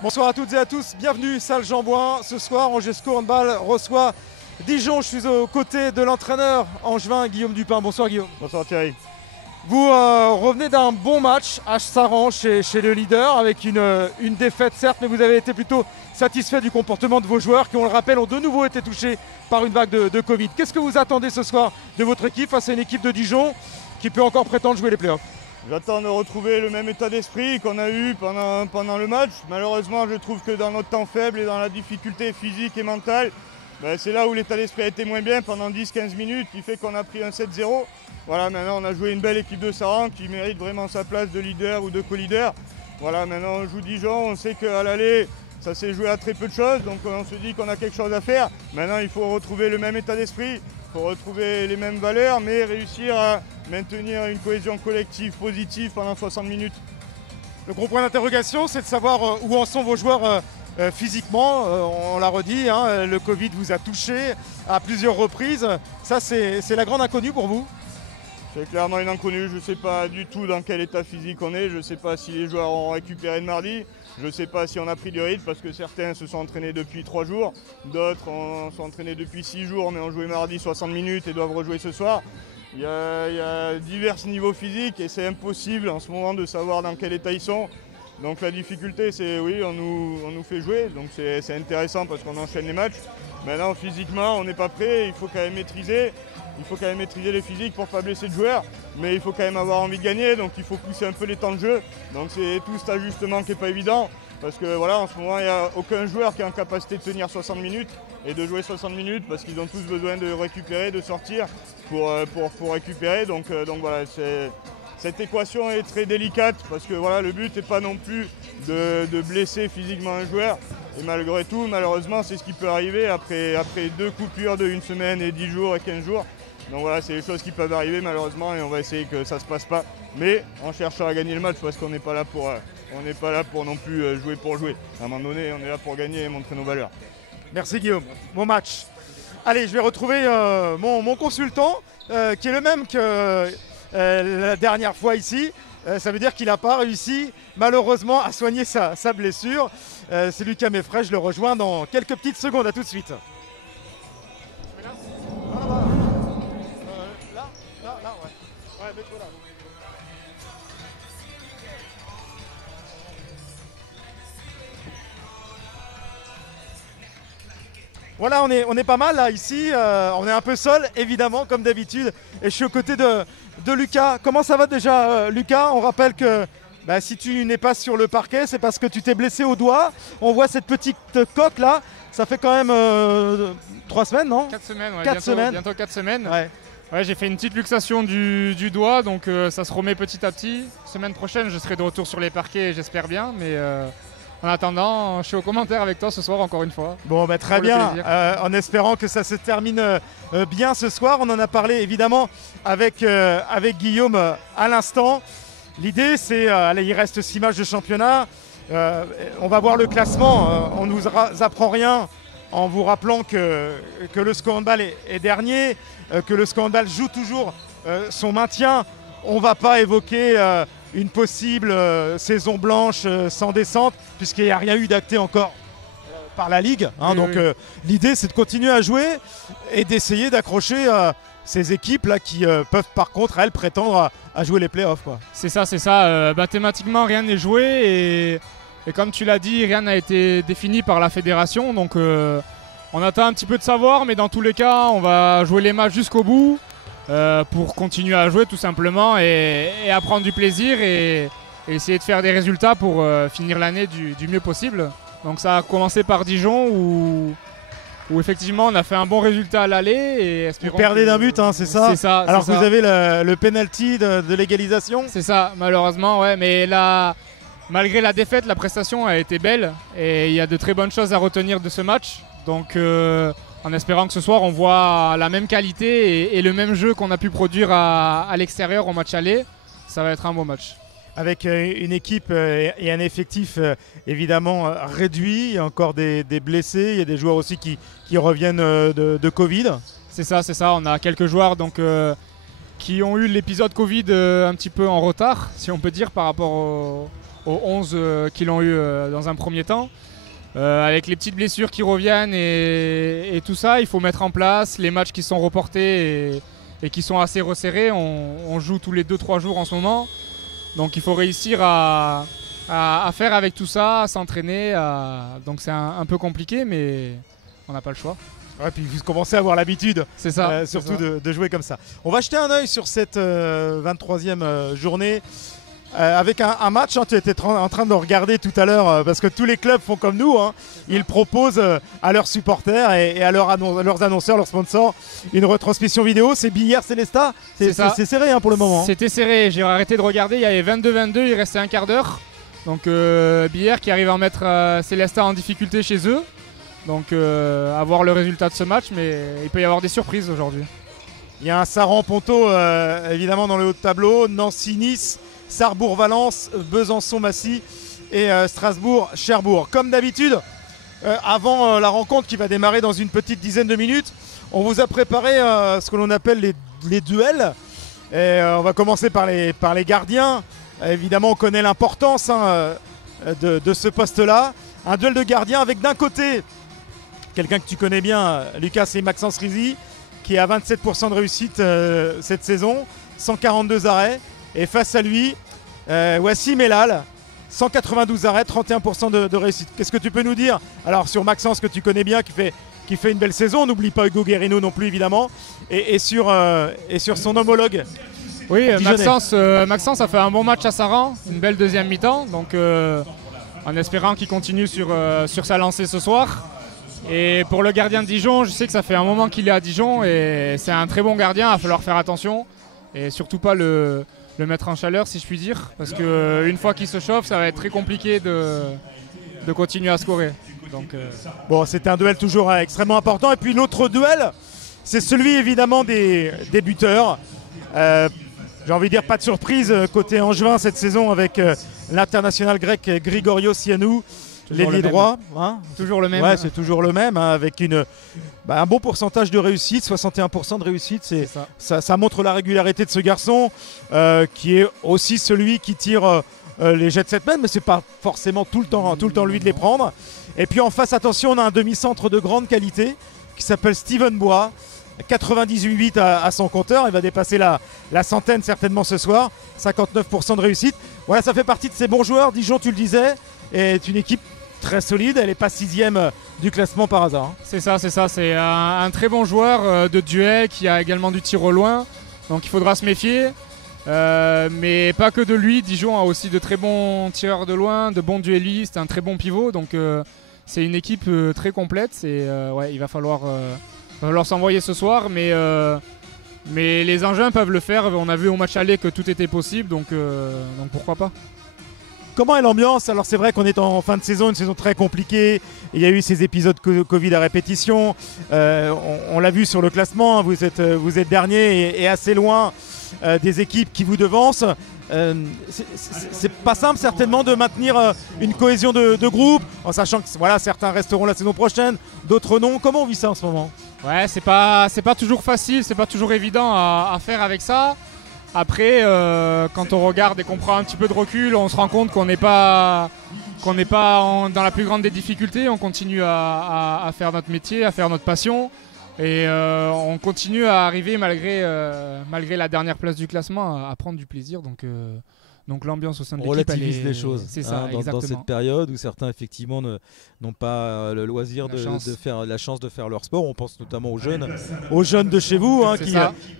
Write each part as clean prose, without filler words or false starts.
Bonsoir à toutes et à tous, bienvenue salle Jean-Bouin. Ce soir, Angesco Handball reçoit Dijon. Je suis aux côtés de l'entraîneur angevin Guillaume Dupin. Bonsoir Guillaume. Bonsoir Thierry. Vous revenez d'un bon match à Saran chez le leader avec une défaite certes, mais vous avez été plutôt satisfait du comportement de vos joueurs qui, on le rappelle, ont de nouveau été touchés par une vague de Covid. Qu'est-ce que vous attendez ce soir de votre équipe face à une équipe de Dijon qui peut encore prétendre jouer les playoffs? J'attends de retrouver le même état d'esprit qu'on a eu pendant le match. Malheureusement, je trouve que dans notre temps faible et dans la difficulté physique et mentale, c'est là où l'état d'esprit a été moins bien pendant 10-15 minutes, qui fait qu'on a pris un 7-0. Voilà, maintenant on a joué une belle équipe de Saran qui mérite vraiment sa place de leader ou de co-leader. Voilà, maintenant on joue Dijon, on sait qu'à l'aller, ça s'est joué à très peu de choses, donc on se dit qu'on a quelque chose à faire. Maintenant il faut retrouver le même état d'esprit, il faut retrouver les mêmes valeurs, mais réussir à maintenir une cohésion collective positive pendant 60 minutes. Le gros point d'interrogation, c'est de savoir où en sont vos joueurs physiquement. On l'a redit, hein, le Covid vous a touché à plusieurs reprises. Ça, c'est la grande inconnue pour vous? C'est clairement une inconnue. Je ne sais pas du tout dans quel état physique on est. Je ne sais pas si les joueurs ont récupéré de mardi. Je ne sais pas si on a pris du rythme parce que certains se sont entraînés depuis 3 jours. D'autres sont entraînés depuis 6 jours mais ont joué mardi 60 minutes et doivent rejouer ce soir. Il y a divers niveaux physiques et c'est impossible en ce moment de savoir dans quel état ils sont. Donc la difficulté c'est oui, on nous fait jouer, donc c'est intéressant parce qu'on enchaîne les matchs. Maintenant physiquement on n'est pas prêt, il faut quand même maîtriser. Il faut quand même maîtriser les physiques pour ne pas blesser le joueur, mais il faut quand même avoir envie de gagner, donc il faut pousser un peu les temps de jeu. Donc c'est tout cet ajustement qui n'est pas évident, parce que voilà, en ce moment il n'y a aucun joueur qui est en capacité de tenir 60 minutes et de jouer 60 minutes parce qu'ils ont tous besoin de récupérer, de sortir pour récupérer. Donc voilà, cette équation est très délicate parce que voilà, le but n'est pas non plus de blesser physiquement un joueur. Et malgré tout, malheureusement, c'est ce qui peut arriver après 2 coupures de 1 semaine et 10 jours et 15 jours. Donc voilà, c'est des choses qui peuvent arriver malheureusement et on va essayer que ça ne se passe pas. Mais en cherchant à gagner le match parce qu'on n'est pas là pour non plus jouer pour jouer. À un moment donné, on est là pour gagner et montrer nos valeurs. Merci Guillaume, bon match. Allez, je vais retrouver mon consultant qui est le même que la dernière fois ici. Ça veut dire qu'il n'a pas réussi malheureusement à soigner sa blessure. C'est Lucas Meffray, je le rejoins dans quelques petites secondes, à tout de suite. Voilà, on est pas mal là ici, on est un peu seul évidemment comme d'habitude et je suis aux côtés de Lucas. Comment ça va déjà Lucas? On rappelle que si tu n'es pas sur le parquet c'est parce que tu t'es blessé au doigt. On voit cette petite coque là, ça fait quand même 3 semaines non? 4 semaines, ouais, 4 semaines. Bientôt 4 semaines. Ouais, j'ai fait une petite luxation du doigt donc ça se remet petit à petit. Semaine prochaine je serai de retour sur les parquets j'espère bien mais... En attendant, je suis aux commentaires avec toi ce soir encore une fois. Bon, très bien, en espérant que ça se termine bien ce soir. On en a parlé évidemment avec Guillaume à l'instant. L'idée c'est, il reste 6 matchs de championnat. On va voir le classement, on ne vous apprend rien en vous rappelant que le SCO Handball est dernier, que le SCO Handball joue toujours son maintien. On ne va pas évoquer... une possible saison blanche sans descente, puisqu'il n'y a rien eu d'acté encore par la Ligue. Donc l'idée c'est de continuer à jouer et d'essayer d'accrocher ces équipes-là qui peuvent par contre, elles, prétendre à jouer les playoffs. C'est ça. Mathématiquement, rien n'est joué et comme tu l'as dit, rien n'a été défini par la fédération. Donc on attend un petit peu de savoir, mais dans tous les cas, on va jouer les matchs jusqu'au bout. Pour continuer à jouer tout simplement et à prendre du plaisir et essayer de faire des résultats pour finir l'année du mieux possible. Donc ça a commencé par Dijon où effectivement on a fait un bon résultat à l'aller. Vous perdez d'un but, c'est ça? C'est ça. Alors que vous avez le penalty de l'égalisation? C'est ça, malheureusement, ouais. Mais là, malgré la défaite, la prestation a été belle et il y a de très bonnes choses à retenir de ce match. Donc en espérant que ce soir on voit la même qualité et le même jeu qu'on a pu produire à l'extérieur au match aller, ça va être un beau match. Avec une équipe et un effectif évidemment réduit, il y a encore des blessés, il y a des joueurs aussi qui reviennent de Covid. C'est ça, on a quelques joueurs donc, qui ont eu l'épisode Covid un petit peu en retard, si on peut dire, par rapport aux 11 qui l'ont eu dans un premier temps. Avec les petites blessures qui reviennent et tout ça, il faut mettre en place les matchs qui sont reportés et qui sont assez resserrés. On joue tous les 2-3 jours en ce moment. Donc il faut réussir à faire avec tout ça, à s'entraîner. Donc c'est un peu compliqué, mais on n'a pas le choix. Ouais, puis vous commencez à avoir l'habitude, c'est ça, surtout de jouer comme ça. On va jeter un œil sur cette 23e journée. Avec un match, hein, tu étais en train de regarder tout à l'heure, parce que tous les clubs font comme nous, hein. Ils proposent à leurs supporters et à leurs annonceurs, leurs sponsors, une retransmission vidéo. C'est Billère Célestat, c'est serré hein, pour le moment. C'était serré, j'ai arrêté de regarder, il y avait 22-22, il restait un quart d'heure. Donc Billère qui arrive à mettre Célestat en difficulté chez eux. Donc à voir le résultat de ce match, mais il peut y avoir des surprises aujourd'hui. Il y a un Saran-Ponto évidemment dans le haut de tableau, Nancy-Nice, Sarrebourg-Valence, Besançon-Massy et Strasbourg-Cherbourg. Comme d'habitude, avant la rencontre qui va démarrer dans une petite dizaine de minutes, on vous a préparé ce que l'on appelle les duels. Et, on va commencer par les gardiens. Évidemment, on connaît l'importance hein, de ce poste-là. Un duel de gardiens avec d'un côté quelqu'un que tu connais bien, Lucas, et Maxence Rizzi, qui est à 27% de réussite cette saison, 142 arrêts. Et face à lui, Wassim Elal, 192 arrêts, 31% de réussite. Qu'est-ce que tu peux nous dire alors sur Maxence que tu connais bien, qui fait une belle saison, on n'oublie pas Hugo Guerrino non plus évidemment, et sur son homologue. Oui, Maxence a fait un bon match à Saran, une belle deuxième mi-temps, donc en espérant qu'il continue sur sa lancée ce soir. Et pour le gardien de Dijon, je sais que ça fait un moment qu'il est à Dijon et c'est un très bon gardien, il va falloir faire attention et surtout pas le mettre en chaleur si je puis dire, parce qu'une fois qu'il se chauffe, ça va être très compliqué de continuer à scorer. Donc, Bon, c'était un duel toujours extrêmement important. Et puis l'autre duel, c'est celui évidemment des buteurs. J'ai envie de dire pas de surprise côté Angevin cette saison avec l'international grec Grigorios Sianou, l'ailier droit. Hein, toujours le même. Ouais, c'est toujours le même, hein, avec un bon pourcentage de réussite, 61% de réussite. Ça montre la régularité de ce garçon, qui est aussi celui qui tire les jets de cette mène, mais c'est pas forcément tout le temps lui de les prendre. Et puis en face, attention, on a un demi-centre de grande qualité qui s'appelle Steven Bois. 98 à son compteur, il va dépasser la centaine certainement ce soir, 59% de réussite. Voilà, ça fait partie de ces bons joueurs. Dijon, tu le disais, est une équipe très solide, elle n'est pas 6e du classement par hasard. C'est ça, c'est un très bon joueur de duel qui a également du tir au loin, donc il faudra se méfier. Mais pas que de lui, Dijon a aussi de très bons tireurs de loin, de bons duellistes, un très bon pivot, donc c'est une équipe très complète et ouais, il va falloir s'envoyer ce soir, mais les engins peuvent le faire. On a vu au match aller que tout était possible, donc pourquoi pas. Comment est l'ambiance? Alors c'est vrai qu'on est en fin de saison, une saison très compliquée. Il y a eu ces épisodes Covid à répétition. On l'a vu sur le classement, vous êtes dernier et assez loin des équipes qui vous devancent. C'est pas simple certainement de maintenir une cohésion de groupe, en sachant que voilà, certains resteront la saison prochaine, d'autres non. Comment on vit ça en ce moment? Ouais, c'est pas toujours facile, c'est pas toujours évident à faire avec ça. Après, quand on regarde et qu'on prend un petit peu de recul, on se rend compte qu'on n'est pas dans la plus grande des difficultés. On continue à faire notre métier, à faire notre passion. Et on continue à arriver malgré la dernière place du classement à prendre du plaisir. Donc l'ambiance au sein de l'équipe, relativise les choses. C'est ça, dans cette période où certains effectivement n'ont pas le loisir de faire la chance de faire leur sport. On pense notamment aux jeunes de chez vous, hein,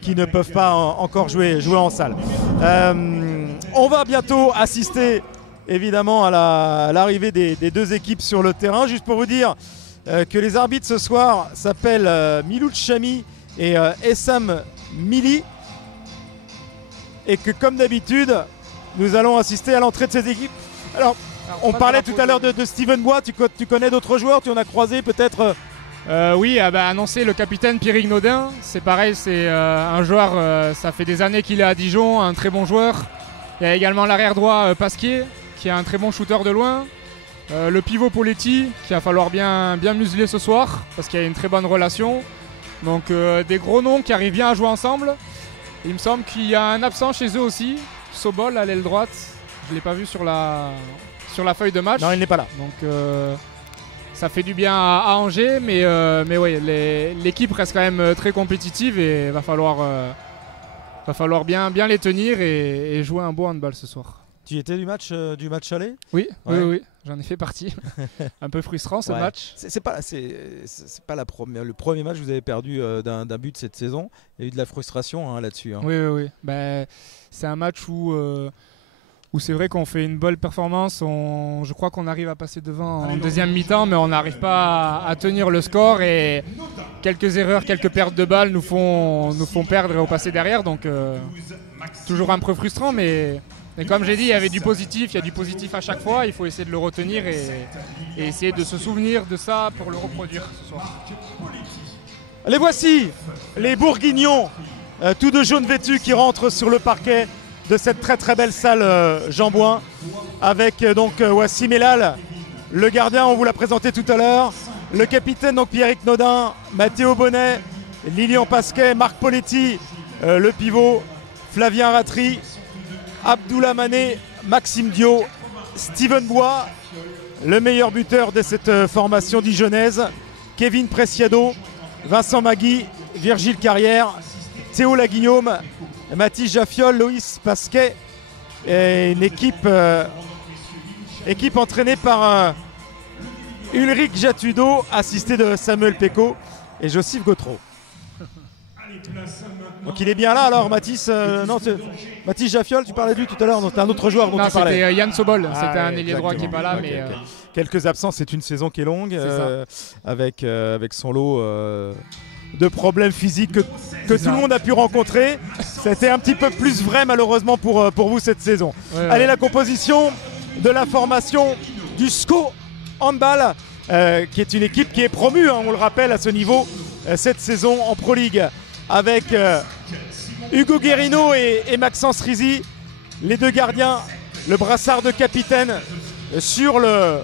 qui ne peuvent pas encore jouer en salle. On va bientôt assister évidemment à l'arrivée des deux équipes sur le terrain. Juste pour vous dire que les arbitres ce soir s'appellent Miloud Chami et Essam Mili, et que comme d'habitude nous allons assister à l'entrée de ces équipes. Alors on parlait tout à l'heure de Steven Bois, tu connais d'autres joueurs, tu en as croisé peut-être? Oui, annoncé le capitaine Pierrick Naudin, c'est pareil, c'est un joueur, ça fait des années qu'il est à Dijon, un très bon joueur. Il y a également l'arrière droit Pasquier, qui est un très bon shooter de loin. Le pivot Poletti, qui va falloir bien museler ce soir, parce qu'il y a une très bonne relation. Donc des gros noms qui arrivent bien à jouer ensemble. Il me semble qu'il y a un absent chez eux aussi, Sobol à l'aile droite. Je ne l'ai pas vu sur la feuille de match. Non, il n'est pas là. Donc ça fait du bien à Angers, mais oui, l'équipe reste quand même très compétitive et il va falloir bien les tenir et jouer un beau handball ce soir. Tu y étais du match aller ? Oui, ouais. oui, j'en ai fait partie. Un peu frustrant ce match. C'est pas le premier match que vous avez perdu d'un but cette saison. Il y a eu de la frustration là-dessus. Hein. Oui. C'est un match où c'est vrai qu'on fait une bonne performance. Je crois qu'on arrive à passer devant en deuxième mi-temps, mais on n'arrive pas à tenir le score et quelques erreurs, quelques pertes de balles nous font perdre et repasser derrière. Donc toujours un peu frustrant, mais comme j'ai dit, il y avait du positif, il y a du positif à chaque fois. Il faut essayer de le retenir et essayer de se souvenir de ça pour le reproduire ce soir. Les voici, les Bourguignons, tous de jaune vêtus qui rentrent sur le parquet de cette très très belle salle Jean Bouin avec donc Wassim Elal, le gardien, on vous l'a présenté tout à l'heure, le capitaine donc Pierrick Nodin, Mathéo Bonnet, Lilian Pasquet, Marc Poletti, le pivot, Flavien Ratry, Abdoullah Mané, Maxime Dio, Steven Bois, le meilleur buteur de cette formation dijonnaise, Kevin Preciado, Vincent Magui, Virgile Carrière, Théo Laguillaume, Mathis Jaffiol, Loïs Pasquet, et une équipe entraînée par Ulrich Jatudo, assisté de Samuel Péco et Joseph Gautreau. Donc il est bien là alors Mathis, Mathis Jaffiol, tu parlais de lui tout à l'heure, c'était un autre joueur dont tu parlais. C'était Yann Sobol, c'était un ailier droit qui n'est pas là. Okay. Quelques absences, c'est une saison qui est longue, avec son lot de problèmes physiques que tout le monde a pu rencontrer. C'était un petit peu plus vrai malheureusement pour vous cette saison. Allez, la composition de la formation du SCO Handball, qui est une équipe qui est promue, on le rappelle, à ce niveau cette saison en Pro League, avec Hugo Guérino et Maxence Rizy, les deux gardiens, le brassard de capitaine sur le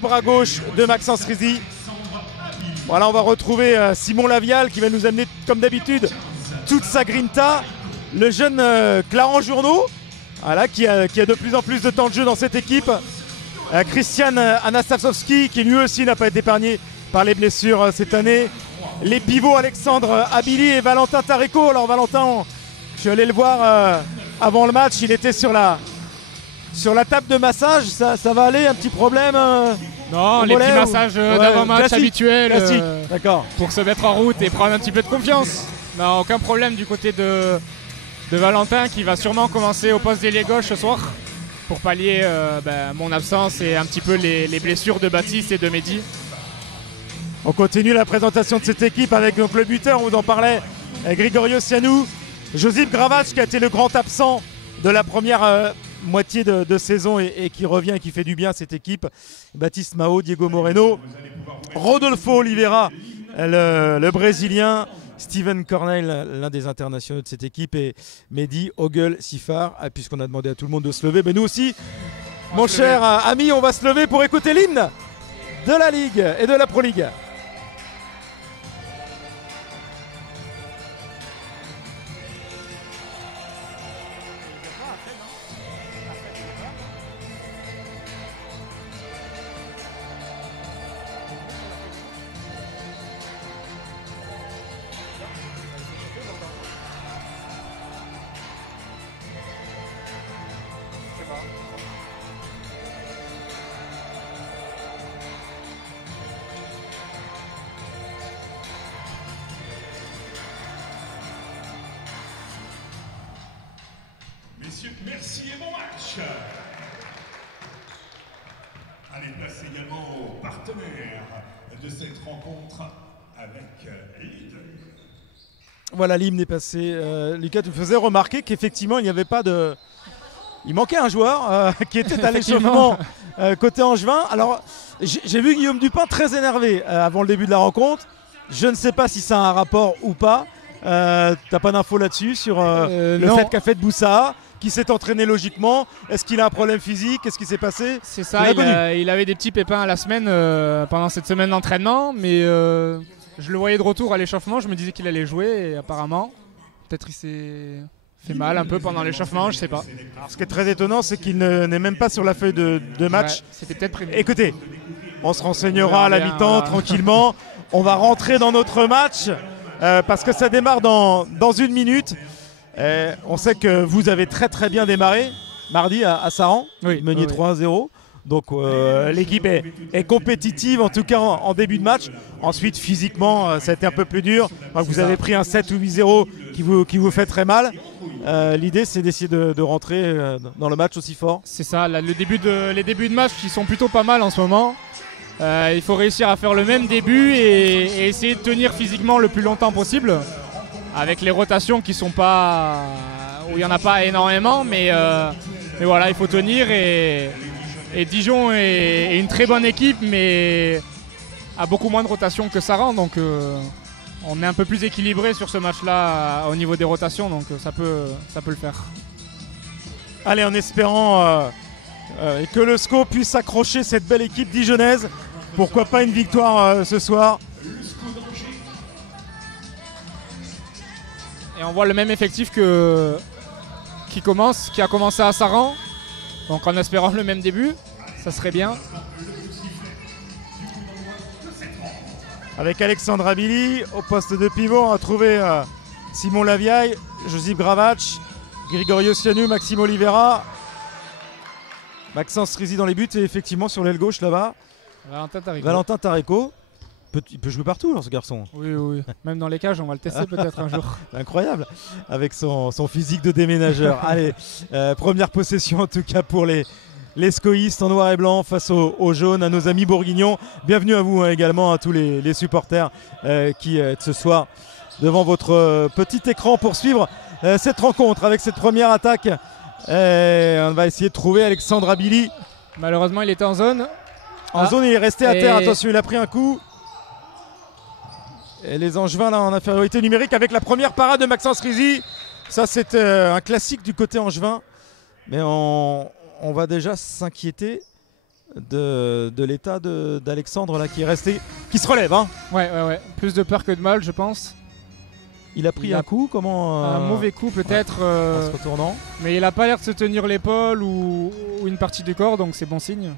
bras gauche de Maxence Rizy. Voilà, on va retrouver Simon Lavial qui va nous amener comme d'habitude toute sa grinta, le jeune Clarence Journeau, voilà, qui a de plus en plus de temps de jeu dans cette équipe, Christian Anastasovski qui lui aussi n'a pas été épargné par les blessures cette année, les pivots Alexandre Abili et Valentin Tarico. Alors Valentin, je suis allé le voir avant le match, il était sur la table de massage, ça va aller, un petit problème Non, les petits massages d'avant-match habituels d'accord, pour se mettre en route et prendre un petit peu de confiance. Non, aucun problème du côté de Valentin qui va sûrement commencer au poste d'ailier gauche ce soir pour pallier mon absence et un petit peu les blessures de Baptiste et de Mehdi. On continue la présentation de cette équipe avec donc le buteur, on vous en parlait, Grigorios Sianou, Josip Gravac qui a été le grand absent de la première moitié de saison et qui revient et qui fait du bien à cette équipe, Baptiste Mao, Diego Moreno, Rodolfo Oliveira, le Brésilien, Steven Corneille, l'un des internationaux de cette équipe, et Mehdi Ogel Sifar. Puisqu'on a demandé à tout le monde de se lever, mais nous aussi, mon cher ami, on va se lever pour écouter l'hymne de la Ligue et de la Pro League. Messieurs, merci et bon match. Allez, place également aux partenaires de cette rencontre avec Lidl. Voilà, l'hymne est passé. Lucas, tu me faisais remarquer qu'effectivement, il n'y avait pas de... Il manquait un joueur qui était à l'échauffement côté Angevin. Alors, j'ai vu Guillaume Dupin très énervé avant le début de la rencontre. Je ne sais pas si ça a un rapport ou pas. T'as pas d'infos là-dessus sur le fait qu'a fait de Boussa, qui s'est entraîné logiquement. Est-ce qu'il a un problème physique? Qu'est-ce qui s'est passé? C'est ça, il avait des petits pépins à la semaine pendant cette semaine d'entraînement, mais je le voyais de retour à l'échauffement, je me disais qu'il allait jouer et apparemment, peut-être il s'est fait mal un peu pendant l'échauffement, je sais pas. Alors, ce qui est très étonnant, c'est qu'il n'est même pas sur la feuille de match. Ouais, c'était peut-être prévu. Écoutez, on se renseignera à la mi-temps tranquillement. On va rentrer dans notre match parce que ça démarre dans 1 minute. On sait que vous avez très très bien démarré mardi à Saran, meniez 3-0. Donc l'équipe est compétitive, en tout cas en début de match. Ensuite, physiquement, ça a été un peu plus dur. Vous avez pris un 7 ou 8-0 qui vous fait très mal. L'idée, c'est d'essayer de rentrer dans le match aussi fort. C'est ça, les débuts de match qui sont plutôt pas mal en ce moment. Il faut réussir à faire le même début et essayer de tenir physiquement le plus longtemps possible. Avec les rotations qui sont pas... où il n'y en a pas énormément, mais voilà, il faut tenir et Dijon est une très bonne équipe, mais a beaucoup moins de rotations que Saran, donc on est un peu plus équilibré sur ce match-là au niveau des rotations, donc ça peut le faire. Allez, en espérant que le SCO puisse accrocher cette belle équipe dijonnaise, pourquoi pas une victoire ce soir. Et on voit le même effectif qui a commencé à Saran. Donc en espérant le même début, ça serait bien. Avec Alexandre Abili au poste de pivot, on a trouvé Simon Laviaille, Josip Gravac, Grigorio Sianou, Maxime Oliveira, Maxence Rizzi dans les buts et effectivement sur l'aile gauche là-bas, Valentin Tareco. Il peut jouer partout, ce garçon. Oui. Même dans les cages, on va le tester peut-être un jour. Incroyable, avec son physique de déménageur. Allez, première possession en tout cas pour les scoïstes en noir et blanc face aux jaunes, à nos amis bourguignons. Bienvenue à vous également, à tous les supporters qui ce soir devant votre petit écran pour suivre cette rencontre avec cette première attaque. On va essayer de trouver Alexandre Abili. Malheureusement, il était en zone. En zone, il est resté à terre. Attention, il a pris un coup. Et les Angevins là en infériorité numérique avec la première parade de Maxence Rizzi. Ça c'est un classique du côté angevin. Mais on va déjà s'inquiéter de l'état d'Alexandre là qui est resté, qui se relève. Hein. Ouais. Plus de peur que de mal, je pense. Il a pris un coup, un mauvais coup peut-être en se retournant. Mais il n'a pas l'air de se tenir l'épaule ou une partie du corps, donc c'est bon signe.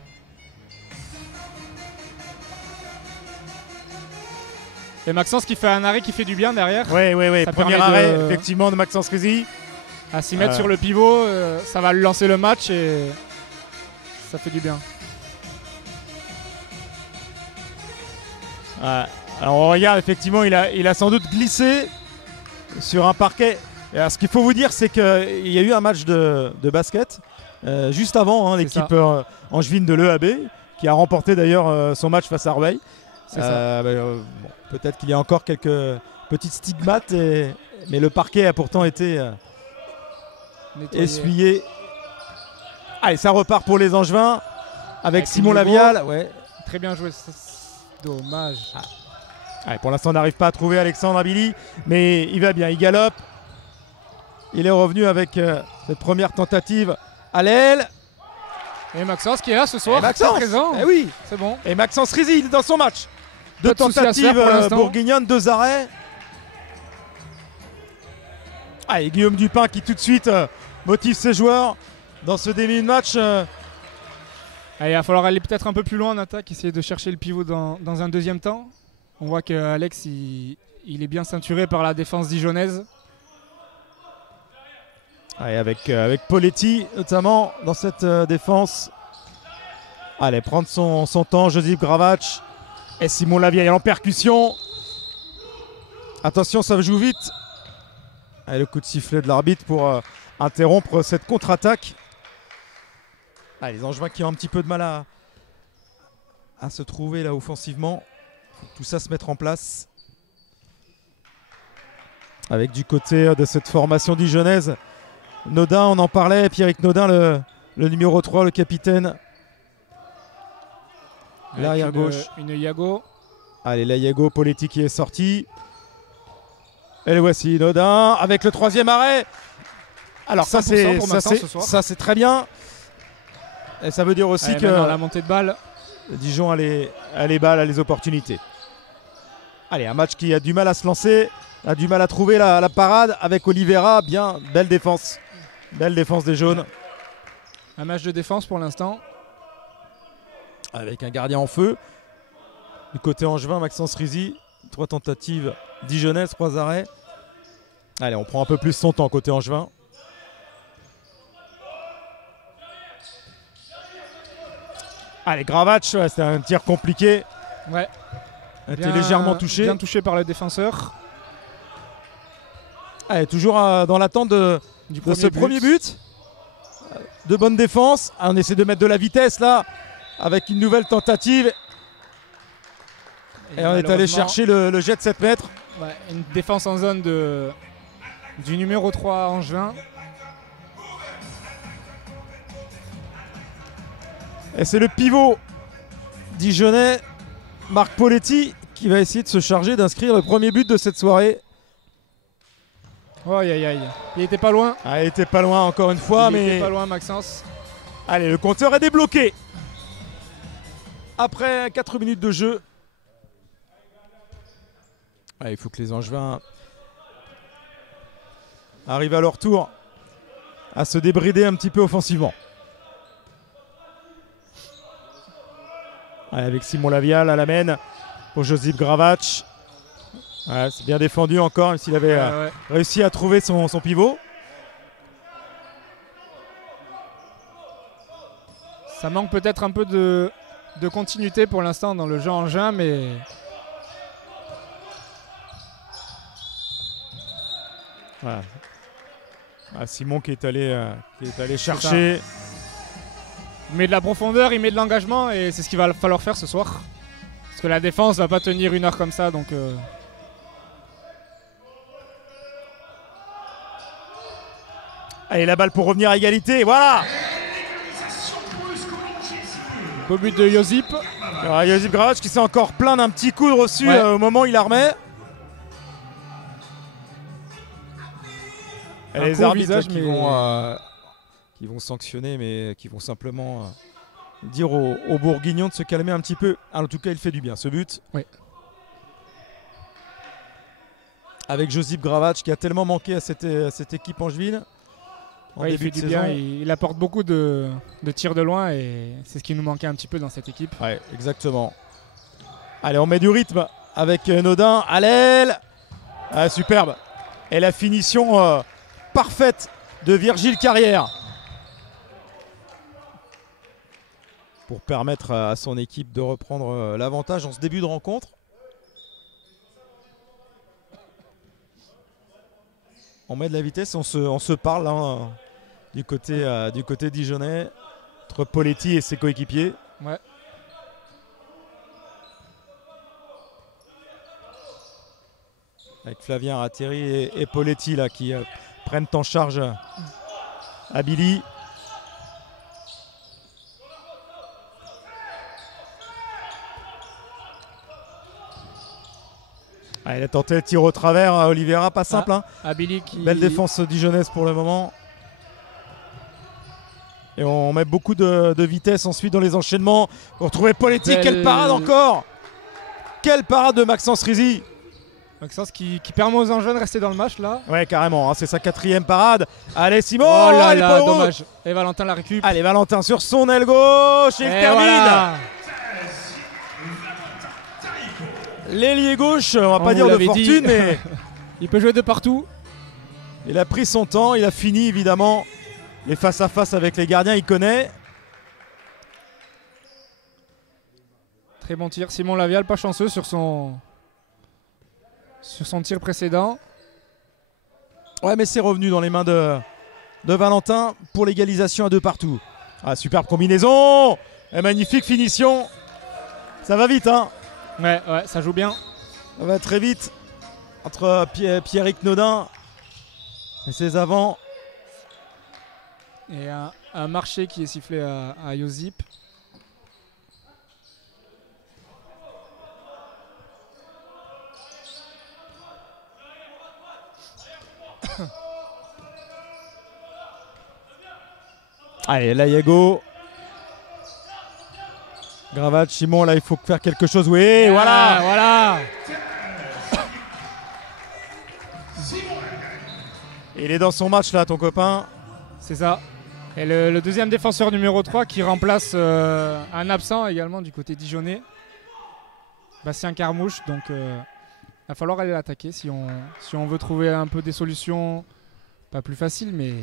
Et Maxence qui fait un arrêt qui fait du bien derrière. Oui. Premier arrêt effectivement de Maxence Rizzi. À s'y mettre sur le pivot, ça va lui lancer le match et ça fait du bien. Alors on regarde effectivement, il a sans doute glissé sur un parquet. Alors, ce qu'il faut vous dire, c'est qu'il y a eu un match de basket juste avant l'équipe angevine de l'EAB qui a remporté d'ailleurs son match face à Rueil. Peut-être qu'il y a encore quelques petites stigmates, mais le parquet a pourtant été essuyé. Allez, ça repart pour les Angevins avec Simon Lavial. Ouais. Très bien joué, dommage. Allez, pour l'instant, on n'arrive pas à trouver Alexandre Abili, mais il va bien, il galope. Il est revenu avec cette première tentative à l'aile. Et Maxence qui est là ce soir, Maxence, présent. Oui, c'est bon. Et Maxence Rizzi, il est dans son match. Deux tentatives bourguignonnes, 2 arrêts. Et Guillaume Dupin qui tout de suite motive ses joueurs dans ce début de match. Il va falloir aller peut-être un peu plus loin en attaque, essayer de chercher le pivot dans un deuxième temps. On voit qu'Alex il est bien ceinturé par la défense dijonnaise. Avec Poletti notamment dans cette défense. Allez, prendre son temps, Josip Gravac. Et Simon Laviaille en percussion. Attention, ça joue vite. Et le coup de sifflet de l'arbitre pour interrompre cette contre-attaque. Les Angevins qui ont un petit peu de mal à se trouver là offensivement. Tout ça se mettre en place. Avec du côté de cette formation dijonnaise, Nodin, on en parlait, Pierrick Nodin, le numéro 3, le capitaine. L'arrière gauche. Une Yago. Allez, la Yago, Poletti qui est sorti. Et le voici, Nodin, avec le 3e arrêt. Alors ça c'est très bien. Et ça veut dire aussi que dans la montée de balle, Dijon a les balles, a les opportunités. Allez, un match qui a du mal à se lancer, a du mal à trouver la parade avec Oliveira. Bien, belle défense des jaunes. Un match de défense pour l'instant. Avec un gardien en feu. Du côté angevin, Maxence Rizy. 3 tentatives dijonnaises, 3 arrêts. Allez, on prend un peu plus son temps côté angevin. Allez, Gravac, ouais, c'était un tir compliqué. Ouais. Il était légèrement touché. Bien touché par le défenseur. Allez, toujours dans l'attente de ce premier but. De bonne défense. On essaie de mettre de la vitesse là, avec une nouvelle tentative. Et on est allé chercher le jet de 7 mètres. Ouais, une défense en zone du numéro 3 angevin. Et c'est le pivot dijonnais, Marc Poletti, qui va essayer de se charger d'inscrire le premier but de cette soirée. Aïe aïe aïe. Il était pas loin. Ah, il était pas loin encore une fois, Il était pas loin, Maxence. Allez, le compteur est débloqué. Après 4 minutes de jeu. Il faut que les Angevins arrivent à leur tour à se débrider un petit peu offensivement. Allez, avec Simon Lavial à la mène pour Josip Gravac. Ouais, c'est bien défendu encore, même s'il avait réussi à trouver son pivot. Ça manque peut-être un peu de continuité pour l'instant dans le jeu angevin, mais... Voilà. Simon qui est allé chercher. Il met de la profondeur, il met de l'engagement et c'est ce qu'il va falloir faire ce soir. Parce que la défense va pas tenir une heure comme ça, donc... Allez, la balle pour revenir à égalité, voilà. Beau but de Josip. Josip Gravac qui s'est encore plaint d'un petit coup reçu au moment où il la remet. Et les arbitres qui vont sanctionner, mais qui vont simplement dire aux Bourguignons de se calmer un petit peu. En tout cas, il fait du bien ce but. Oui. Avec Josip Gravac qui a tellement manqué à cette équipe angevine. Il fait du bien, il apporte beaucoup de tirs de loin et c'est ce qui nous manquait un petit peu dans cette équipe. Ouais, exactement. Allez, on met du rythme avec Nodin à l'aile. Superbe. Et la finition parfaite de Virgile Carrière pour permettre à son équipe de reprendre l'avantage en ce début de rencontre. On met de la vitesse, on se parle hein, du côté dijonnais entre Poletti et ses coéquipiers. Ouais. Avec Flavien Rattieri et Poletti là, qui prennent en charge à Billy. Il a tenté le tir au travers, Oliveira, pas simple. Billy qui... Belle défense dijonnaise pour le moment. Et on met beaucoup de vitesse ensuite dans les enchaînements. Pour retrouver Poletti, quelle parade encore. Quelle parade de Maxence Rizy. Maxence qui permet aux Angevins de rester dans le match là. Ouais, carrément, hein, c'est sa 4e parade. Allez Simon, oh là là, dommage. Et Valentin la récup. Allez Valentin sur son aile gauche et il termine. Voilà. L'ailier gauche, on va pas dire de fortune, mais il peut jouer de partout. Il a pris son temps, il a fini évidemment les face-à-face avec les gardiens, il connaît. Très bon tir, Simon Lavial, pas chanceux sur son tir précédent. Ouais, mais c'est revenu dans les mains de Valentin pour l'égalisation à 2 partout. Superbe combinaison et magnifique finition. Ça va vite, hein. Ouais, ça joue bien. Ça va très vite entre Pierrick Nodin et ses avants. Et un marché qui est sifflé à Josip. Allez, là Yago. Gravac, Simon, là il faut faire quelque chose. Oui, voilà. Il est dans son match là, ton copain. C'est ça. Et le deuxième défenseur numéro 3 qui remplace un absent également du côté dijonnais, Bastien Carmouche. Donc il va falloir aller l'attaquer si on veut trouver un peu des solutions, pas plus faciles, mais...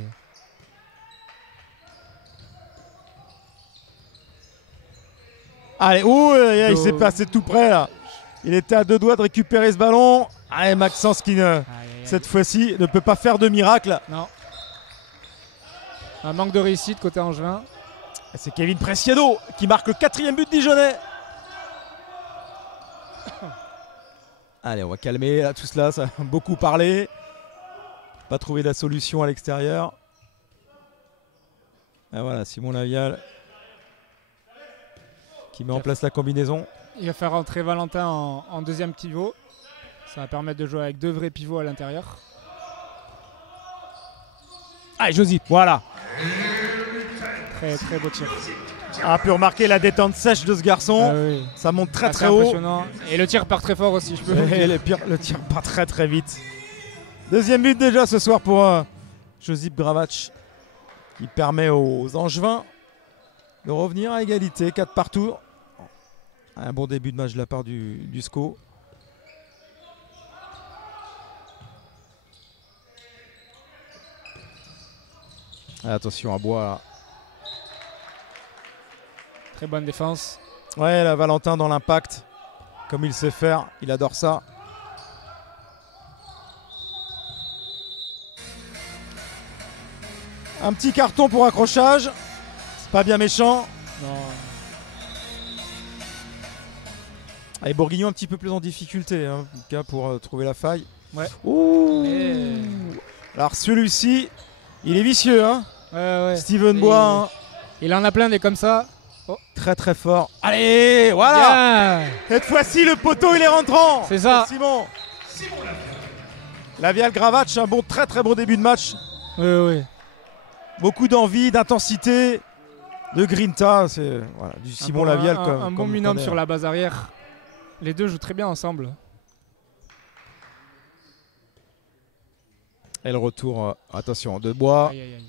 Allez, il s'est passé tout près là. Il était à 2 doigts de récupérer ce ballon. Allez, Maxence qui cette fois-ci ne peut pas faire de miracle. Non. Un manque de réussite côté Angevin. C'est Kevin Preciado qui marque le 4e but dijonnais. Allez, on va calmer là, tout cela, ça a beaucoup parlé. Pas trouvé la solution à l'extérieur. Et voilà, Simon Lavial qui met en place la combinaison. Il va faire rentrer Valentin en deuxième pivot. Ça va permettre de jouer avec 2 vrais pivots à l'intérieur. Allez, Josip, voilà. Très très beau tir. On a pu remarquer la détente sèche de ce garçon. Oui. Ça monte très Assez très haut. impressionnant. Et le tir part très fort aussi, je peux vous Et dire. le tir part très très vite. Deuxième but déjà ce soir pour Josip Gravac, qui permet aux Angevins de revenir à égalité, 4 partout. Un bon début de match de la part du SCO. Attention à Bois là. Très bonne défense. Ouais, la Valentin dans l'impact, comme il sait faire, il adore ça. Un petit carton pour accrochage, c'est pas bien méchant. Non. Et Bourguignon un petit peu plus en difficulté hein, en tout cas pour trouver la faille. Ouais. Ouh. Et... Alors celui-ci, il est vicieux hein. Ouais. Steven Bois, hein. Il en a plein des comme ça. Très très fort. Allez, voilà. Bien. Cette fois-ci le poteau il est rentrant. C'est ça. Simon. Lavial Gravac, un très très bon début de match. Oui. Beaucoup d'envie, d'intensité, de grinta. C'est voilà, du Simon Lavial. Un bon binôme sur la base arrière. Les deux jouent très bien ensemble. Et le retour, attention, de Bois. Aïe.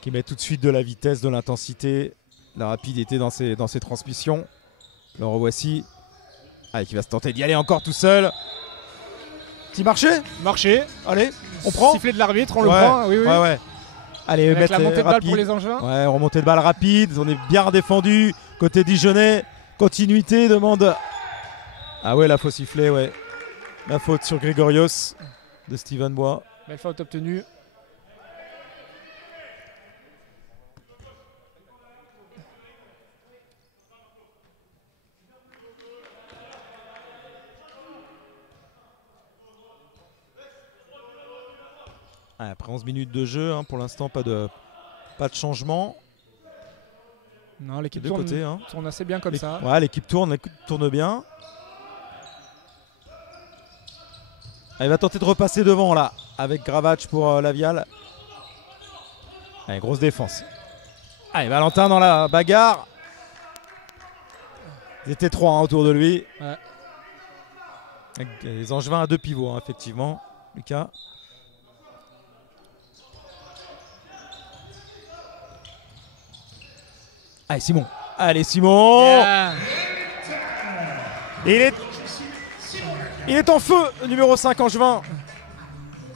Qui met tout de suite de la vitesse, de l'intensité, la rapidité dans ses transmissions. Le revoici. Allez, qui va se tenter d'y aller encore tout seul. Petit marché. Allez, on prend. Sifflet de l'arbitre, on le prend. Oui. Ouais. Allez, Avec mettre la montée de balle rapide. pour les Angevins. Ouais, remontée de balle rapide. On est bien défendu. Côté dijonnais. Continuité, demande. Ah ouais, la faux sifflet, ouais. La faute sur Grégorios de Steven Bois. Belle faute obtenue. Après 11 minutes de jeu, hein, pour l'instant pas de changement. Non, l'équipe tourne assez bien comme ça. Ouais, l'équipe tourne bien. Elle va tenter de repasser devant là, avec Gravac pour Lavial. Allez, grosse défense. Allez, Valentin dans la bagarre. Ils étaient 3 autour de lui. Ouais. Avec les Angevins à 2 pivots, hein, effectivement, Lucas. Allez, Simon. Yeah. Il est en feu, le numéro 5 Angevin.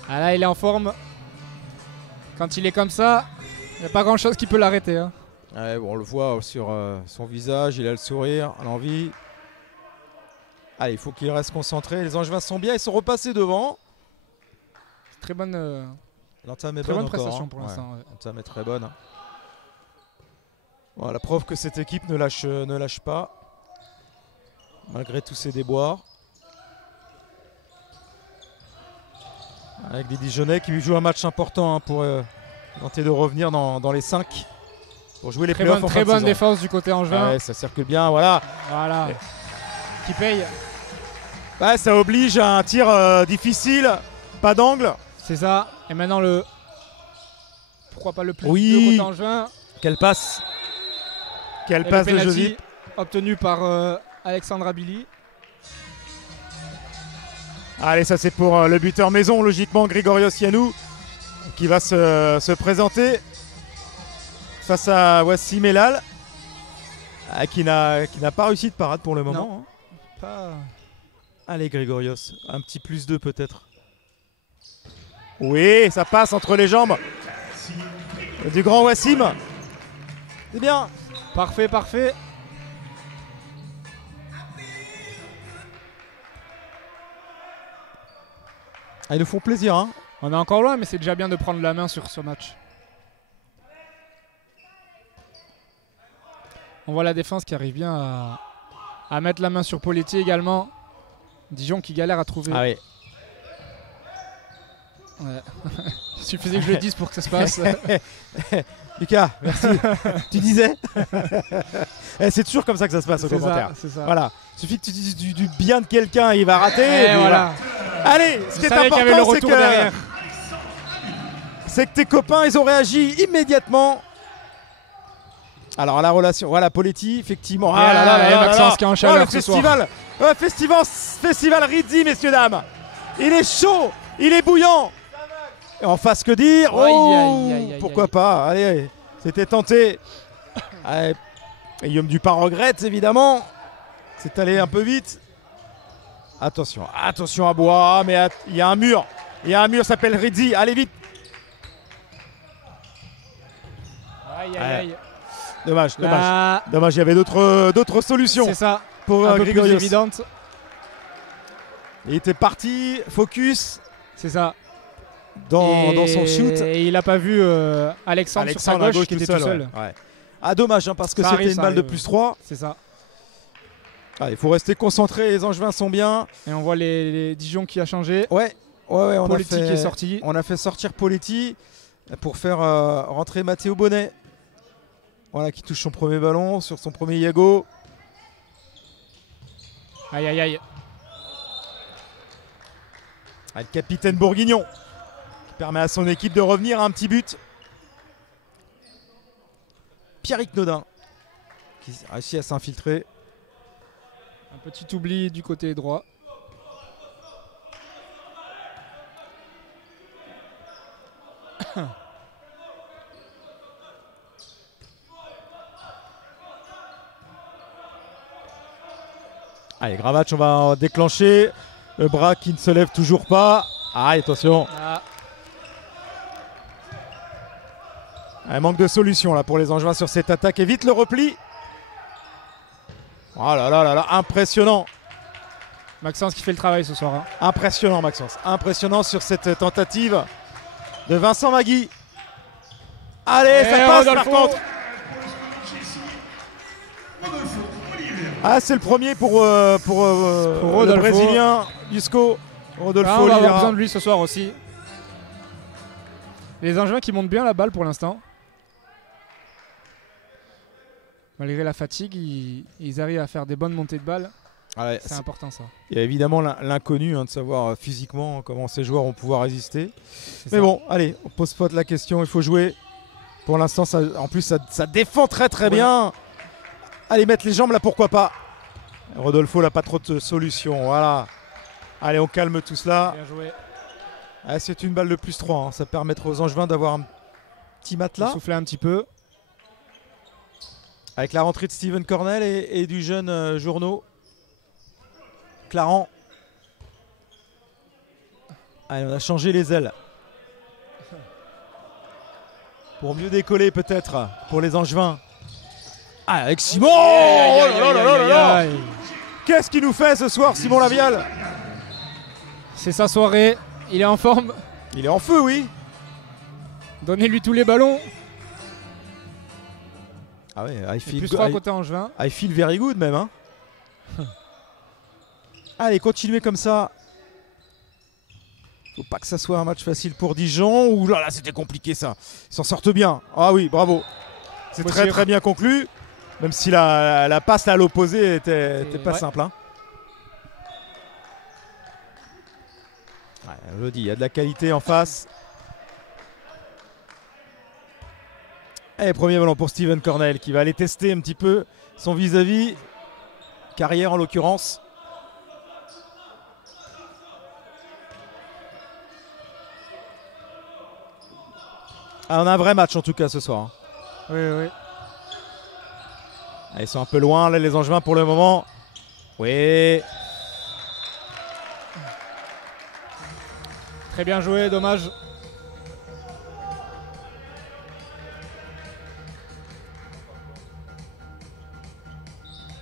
Ah là, il est en forme. Quand il est comme ça, il n'y a pas grand chose qui peut l'arrêter. Hein. Ouais, bon, on le voit sur son visage, il a le sourire, l'envie. Allez, il faut qu'il reste concentré. Les Angevins sont bien, ils sont repassés devant. Très bonne, L'entame est très bonne encore, prestation hein. pour l'instant. Ouais. L'entame est très bonne. Bon, la preuve que cette équipe ne lâche pas, malgré tous ses déboires. Avec des Dijonnais qui jouent un match important hein, pour tenter de revenir dans les 5 pour jouer les playoffs en fin de Très bonne saison. défense du côté Angevin. Ouais, ça circule bien, voilà. Voilà. Qui paye. Ouais, ça oblige à un tir difficile, pas d'angle. C'est ça. Et maintenant pourquoi pas le plus Oui. de côté Angevin. Quelle passe. Quelle Et passe le de penalty Josip. obtenu par Alexandre Abili. Allez, ça c'est pour le buteur maison, logiquement Grégorios Yanou, qui va se présenter. face à Wassim Elal, qui n'a pas réussi de parade pour le moment. Hein. Pas... Allez Grégorios, un petit plus 2 peut-être. Oui, ça passe entre les jambes du grand Wassim. C'est bien. Parfait, parfait. Ah, ils nous font plaisir. Hein. On est encore loin, mais c'est déjà bien de prendre la main sur ce match. On voit la défense qui arrive bien à mettre la main sur Poletti également. Dijon qui galère à trouver. Ah oui. Ouais. Il suffisait que je le dise pour que ça se passe. Lucas, merci. Tu disais c'est toujours comme ça que ça se passe au commentaire. C'est ça. Voilà. Il suffit que tu dises du bien de quelqu'un, il va rater. Et voilà. Allez, ce qui est important, c'est que tes copains, ils ont réagi immédiatement. Alors la relation, voilà Poletti, effectivement. Ah là là, là, Maxence qui est en chaleur le ce festival, festival Rizzi, messieurs dames. Il est chaud, il est bouillant. Et en face, que dire? Pourquoi pas? Allez, c'était tenté. Allez, Guillaume Dupin regrette évidemment. C'est allé un peu vite. Attention, attention à bois, mais il y a un mur. Il y a un mur, s'appelle Rizzi. Allez vite. Aïe, aïe, aïe. Dommage, dommage. Dommage, il y avait d'autres solutions. C'est ça. Pour un peu plus Grégorios. évidente. Il était parti, focus. C'est ça. Dans son shoot. Et il n'a pas vu Alexandre sur sa gauche qui était tout seul. Ouais. Ah dommage, hein, parce que c'était une balle de plus 3. C'est ça. Ah, il faut rester concentré, les Angevins sont bien. Et on voit les Dijon qui a changé. Ouais, on Poletti qui est sorti. On a fait sortir Poletti pour faire rentrer Matteo Bonnet. Voilà, qui touche son premier ballon sur son premier Iago. Aïe, aïe, aïe. Ah, le capitaine bourguignon qui permet à son équipe de revenir à un petit but. Pierrick Nodin qui réussit à s'infiltrer. Un petit oubli du côté droit. Allez, Gravac, on va déclencher. Le bras qui ne se lève toujours pas. Ah, attention. Ah. Un manque de solution là pour les Angevins sur cette attaque. Et vite le repli. Oh là là là là, impressionnant. Maxence qui fait le travail ce soir. Hein. Impressionnant, Maxence. Impressionnant sur cette tentative de Vincent Magui. Allez, ça passe par contre. Ah, c'est le premier pour le Brésilien Dusko. Rodolfo on va Oliveira. avoir besoin de lui ce soir aussi. Les Angevins qui montent bien la balle pour l'instant. Malgré la fatigue, ils arrivent à faire des bonnes montées de balles. Ah ouais, c'est important ça. Il y a évidemment l'inconnu de savoir physiquement comment ces joueurs vont pouvoir résister. Mais ça. bon, allez, on pose pas de la question, il faut jouer. Pour l'instant, en plus, ça défend très bien. Allez, mettre les jambes là, pourquoi pas. Rodolfo n'a pas trop de solutions, voilà. Allez, on calme tout cela. Bien joué. Ah, c'est une balle de plus 3, hein. Ça permettra aux Angevins d'avoir un petit matelas. Souffler un petit peu. Avec la rentrée de Steven Cornell et du jeune Journeau. Clarent. Allez, on a changé les ailes. Pour mieux décoller peut-être pour les Angevins. Ah, avec Simon. Oh là là là là. Qu'est-ce qu'il nous fait ce soir, Simon Lavial? C'est sa soirée. Il est en forme. Il est en feu, oui. Donnez-lui tous les ballons. Ah ouais, I feel, plus 3 côté Angevin. I feel very good même. Hein. Allez, continuez comme ça. Faut pas que ça soit un match facile pour Dijon. Ouh là là, c'était compliqué ça. Ils s'en sortent bien. Ah oui, bravo. C'est très bien conclu. Même si la passe à l'opposé était pas simple. Hein. Ouais, je le dis, il y a de la qualité en face. Et premier ballon pour Steven Cornell qui va aller tester un petit peu son vis-à-vis. Carrière en l'occurrence. Ah, on a un vrai match en tout cas ce soir. Oui, oui. Ah, ils sont un peu loin, là, les Angevins, pour le moment. Oui. Très bien joué, dommage.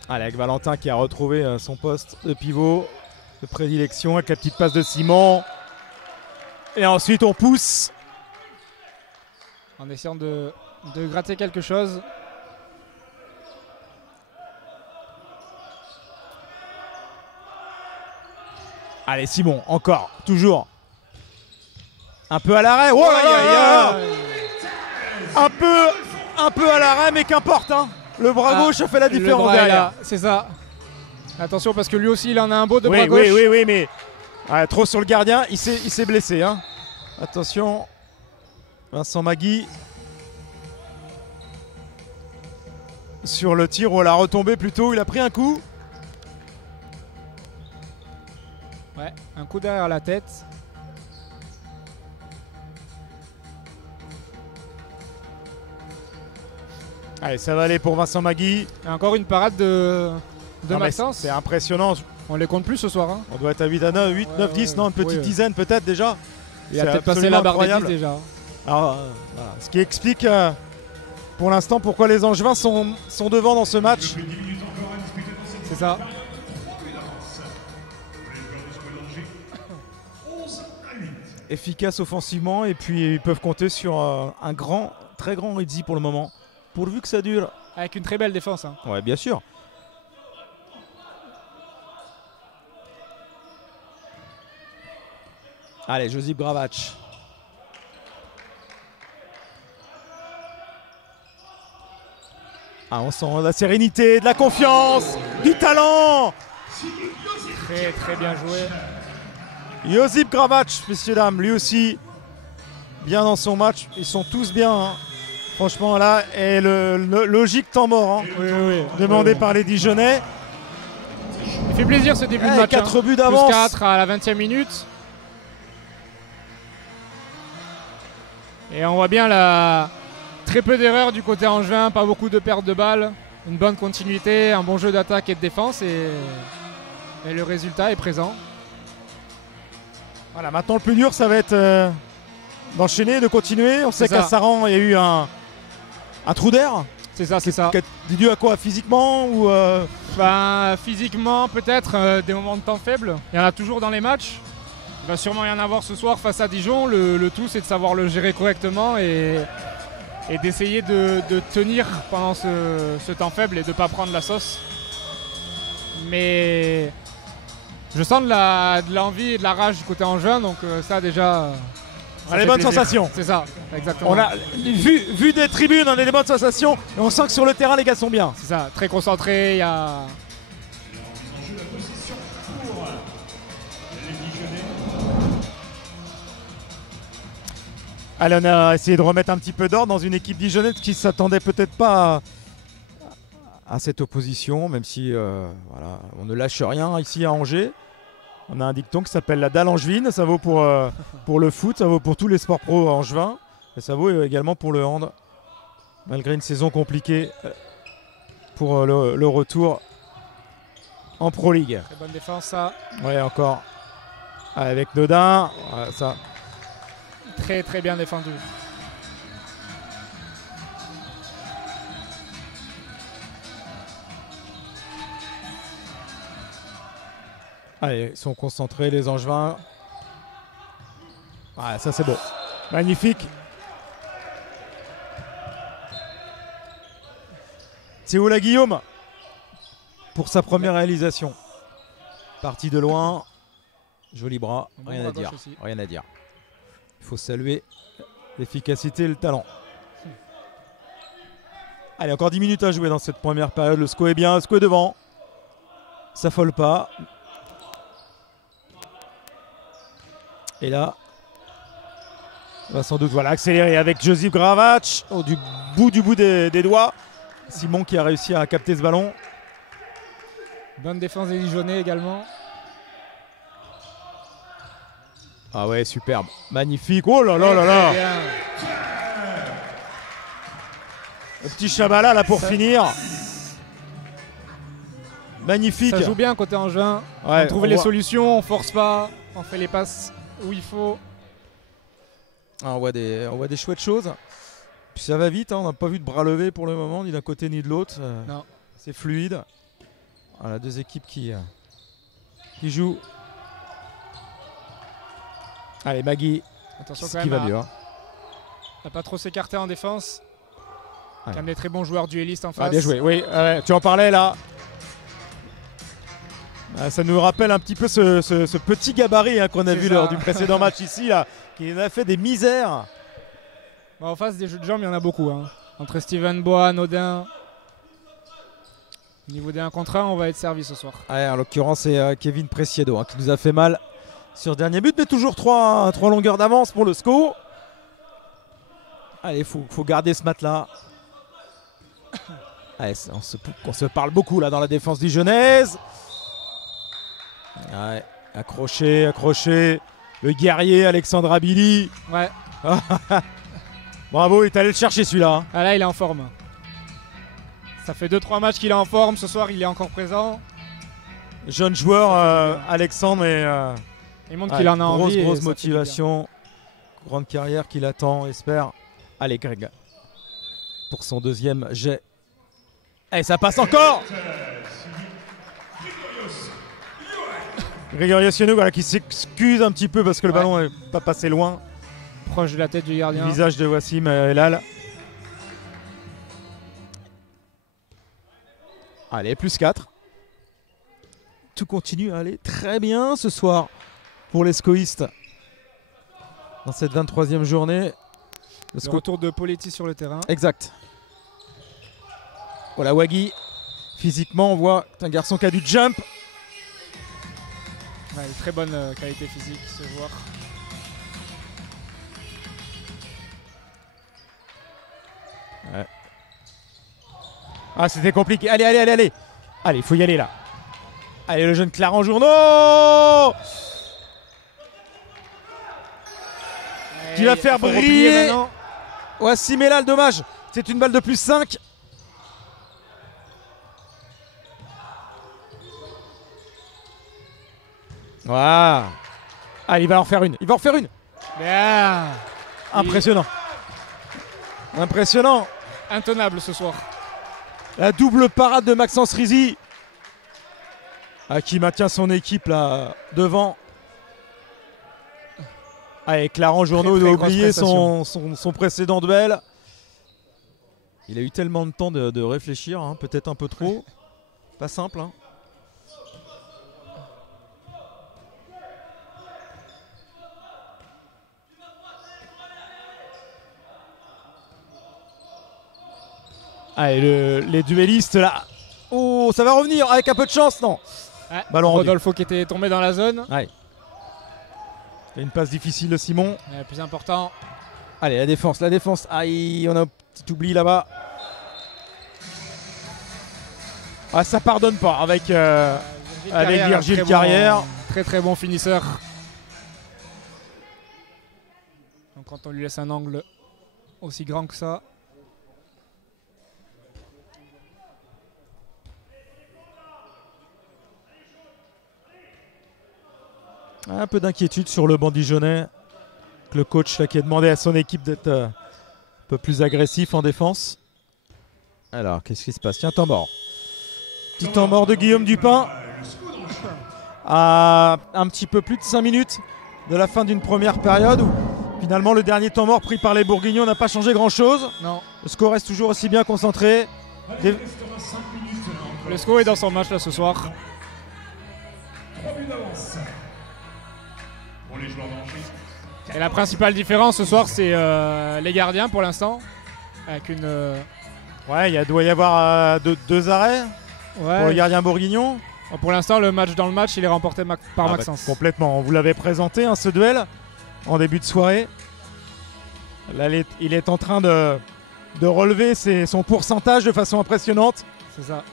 Allez, avec Valentin qui a retrouvé son poste de pivot de prédilection avec la petite passe de Simon. Et ensuite, on pousse. En essayant de gratter quelque chose. Allez, Simon, encore, toujours. Un peu à l'arrêt. Oh là là là. Un peu à l'arrêt, mais qu'importe. Hein. Le bras gauche a fait la différence derrière. C'est ça. Attention parce que lui aussi il en a un beau de Oui, bras gauche. oui, mais trop sur le gardien, il s'est blessé. Hein. Attention, Vincent Magui. Sur le tir ou à la retombée plutôt, il a pris un coup. Ouais, un coup derrière la tête. Allez, ça va aller pour Vincent Magui. Et encore une parade de Maxence. C'est impressionnant. On les compte plus ce soir. Hein. On doit être à 8 à 9, 8, 9, 10, non, une petite dizaine peut-être déjà. Il a peut-être passé la barre des 10 déjà. Alors, voilà. Ce qui explique pour l'instant pourquoi les Angevins sont devant dans ce match. C'est ça. Efficace offensivement et puis ils peuvent compter sur un très grand Rizzi pour le moment. Pourvu que ça dure. Avec une très belle défense. Hein. Ouais, bien sûr. Allez, Josip Gravac. Ah, on sent de la sérénité, de la confiance, du talent. Très très bien joué. Josip Gravac, messieurs dames, lui aussi bien dans son match. Ils sont tous bien. Hein. Franchement, là, et le logique temps mort. Hein. Oui. Demandé par les Dijonnais. Il fait plaisir ce début de match. 4 buts d'avance. Plus 4 à la 20e minute. Et on voit bien très peu d'erreurs du côté angevin, pas beaucoup de pertes de balles, une bonne continuité, un bon jeu d'attaque et de défense et le résultat est présent. Voilà, maintenant le plus dur ça va être d'enchaîner, de continuer. On sait qu'à Saran il y a eu un trou d'air. C'est ça. Dû à quoi? Physiquement ou Physiquement peut-être, des moments de temps faibles. Il y en a toujours dans les matchs. Il va sûrement y en avoir ce soir face à Dijon. Le tout c'est de savoir le gérer correctement et d'essayer de tenir pendant ce temps faible et de ne pas prendre la sauce. Mais je sens de l'envie et de la rage du côté angevin, donc ça déjà... On a des bonnes sensations. C'est ça, exactement. On a, vu des tribunes, on a des bonnes sensations et on sent que sur le terrain les gars sont bien. C'est ça, très concentré, il y a... Allez, on a essayé de remettre un petit peu d'ordre dans une équipe dijonnaise qui ne s'attendait peut-être pas à cette opposition, même si voilà, on ne lâche rien ici à Angers. On a un dicton qui s'appelle la dalle angevine, ça vaut pour le foot, ça vaut pour tous les sports pro angevins, et ça vaut également pour le hand, malgré une saison compliquée pour le retour en Pro League. Très bonne défense ça. Ouais, encore avec Nodin, ça... Très très bien défendu. Allez, ils sont concentrés les Angevins. Ah, ça c'est beau. Magnifique. Théola Guillaume pour sa première réalisation. Parti de loin. Joli bras. Rien à dire. Rien à dire. Il faut saluer l'efficacité et le talent. Allez, encore 10 minutes à jouer dans cette première période. Le SCO est bien, le SCO est devant. Ça folle pas. Et là, on va sans doute accélérer avec Josip Gravac du bout des doigts. Simon qui a réussi à capter ce ballon. Bonne défense des Dijonnais également. Ah ouais, superbe. Magnifique. Oh là là là là. Le petit Chabala là pour finir. Magnifique. Ça joue bien côté Angevin. Ouais, on trouve les solutions, on force pas, on fait les passes où il faut. On voit des chouettes choses. Puis ça va vite, hein, on n'a pas vu de bras levés pour le moment, ni d'un côté ni de l'autre. Non. C'est fluide. Voilà, deux équipes qui jouent. Allez, Maggie, Attention ce quand qui même va mieux. Hein. à pas trop s'écarter en défense. Ouais. Quand même des très bons joueurs duellistes en face. Ah, bien joué, oui, tu en parlais là. Ça nous rappelle un petit peu ce petit gabarit hein, qu'on a C'est vu ça. lors du précédent match ici, là, qui nous a fait des misères. Bon, en face des jeux de jambes, il y en a beaucoup. Hein. Entre Steven Bois, Nodin. Au niveau des 1 contre 1, on va être servi ce soir. Ouais, en l'occurrence, c'est Kevin Presiedo hein, qui nous a fait mal sur le dernier but, mais toujours 3 longueurs d'avance pour le SCO. Allez, il faut garder ce match-là. Allez, on se parle beaucoup là dans la défense dijonnaise. Ouais, accroché. Le guerrier Alexandre Abili. Ouais. Bravo, il est allé le chercher celui-là. Hein. Ah là, il est en forme. Ça fait 2-3 matchs qu'il est en forme. Ce soir, il est encore présent. Jeune joueur, Alexandre, et Il montre qu'il en a envie. grosse motivation. Grande carrière qu'il attend, espère. Allez, Greg, pour son deuxième jet. Et ça passe encore. Grégorios Sionou voilà, qui s'excuse un petit peu parce que le ballon n'est pas passé loin. Proche de la tête du gardien. Le visage de Wassim Elal. Allez, plus 4. Tout continue à aller très bien ce soir pour les scoïstes. Dans cette 23e journée. Le retour de Poletti sur le terrain. Exact. Voilà, Waggy. Physiquement, on voit que c'est un garçon qui a du jump. Ouais, très bonne qualité physique, ce joueur. Ouais. Ah, c'était compliqué. Allez. Allez, il faut y aller là. Allez, le jeune Clarent Journeau qui va faire briller Wassim Elal, dommage. C'est une balle de plus 5. Voilà. Allez, il va en faire une. Bien. Impressionnant. Intenable ce soir. La double parade de Maxence Rizzi qui maintient son équipe là devant. Allez, Clarent Journeau doit oublier son précédent duel. Il a eu tellement de temps de réfléchir, hein, peut-être un peu trop. Pas simple. Hein. Allez, les duellistes là. Oh, ça va revenir avec un peu de chance, non? Ouais, ballon Rodolfo qui était tombé dans la zone. Ouais. Il y a une passe difficile de Simon. Le plus important. Allez, la défense. Aïe, on a un petit oubli là-bas. Ah, ça pardonne pas avec Virgile Carrière. Très bon finisseur. Donc quand on lui laisse un angle aussi grand que ça. Un peu d'inquiétude sur le banc dijonnais. Le coach là, qui a demandé à son équipe d'être un peu plus agressif en défense. Alors, qu'est-ce qui se passe? Tiens, temps mort. Petit temps mort de Guillaume Dupin. À un petit peu plus de 5 minutes de la fin d'une première période où finalement le dernier temps mort pris par les Bourguignons n'a pas changé grand-chose. Non. Le score reste toujours aussi bien concentré. Le SCO est dans son match là ce soir. Et la principale différence ce soir, c'est les gardiens pour l'instant. Avec une. Ouais, il doit y avoir deux arrêts pour le gardien bourguignon. Pour l'instant, le match dans le match, il est remporté par Maxence. Complètement. On vous l'avait présenté, hein, ce duel, en début de soirée. Là, il est en train de relever son pourcentage de façon impressionnante. C'est ça.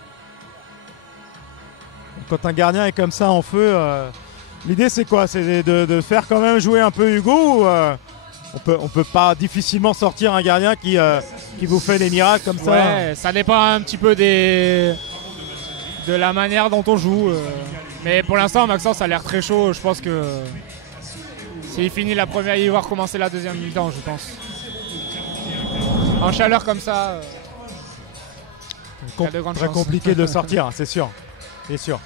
Quand un gardien est comme ça en feu, l'idée c'est quoi? C'est de faire quand même jouer un peu Hugo On peut pas difficilement sortir un gardien qui vous fait des miracles comme ça. Ouais, ça dépend un petit peu de la manière dont on joue. Mais pour l'instant, Maxence a l'air très chaud. Je pense que s'il finit la première, il va recommencer la deuxième mi-temps, je pense. En chaleur comme ça, il y a de grandes Très chances. compliqué de le sortir, c'est sûr. C'est sûr.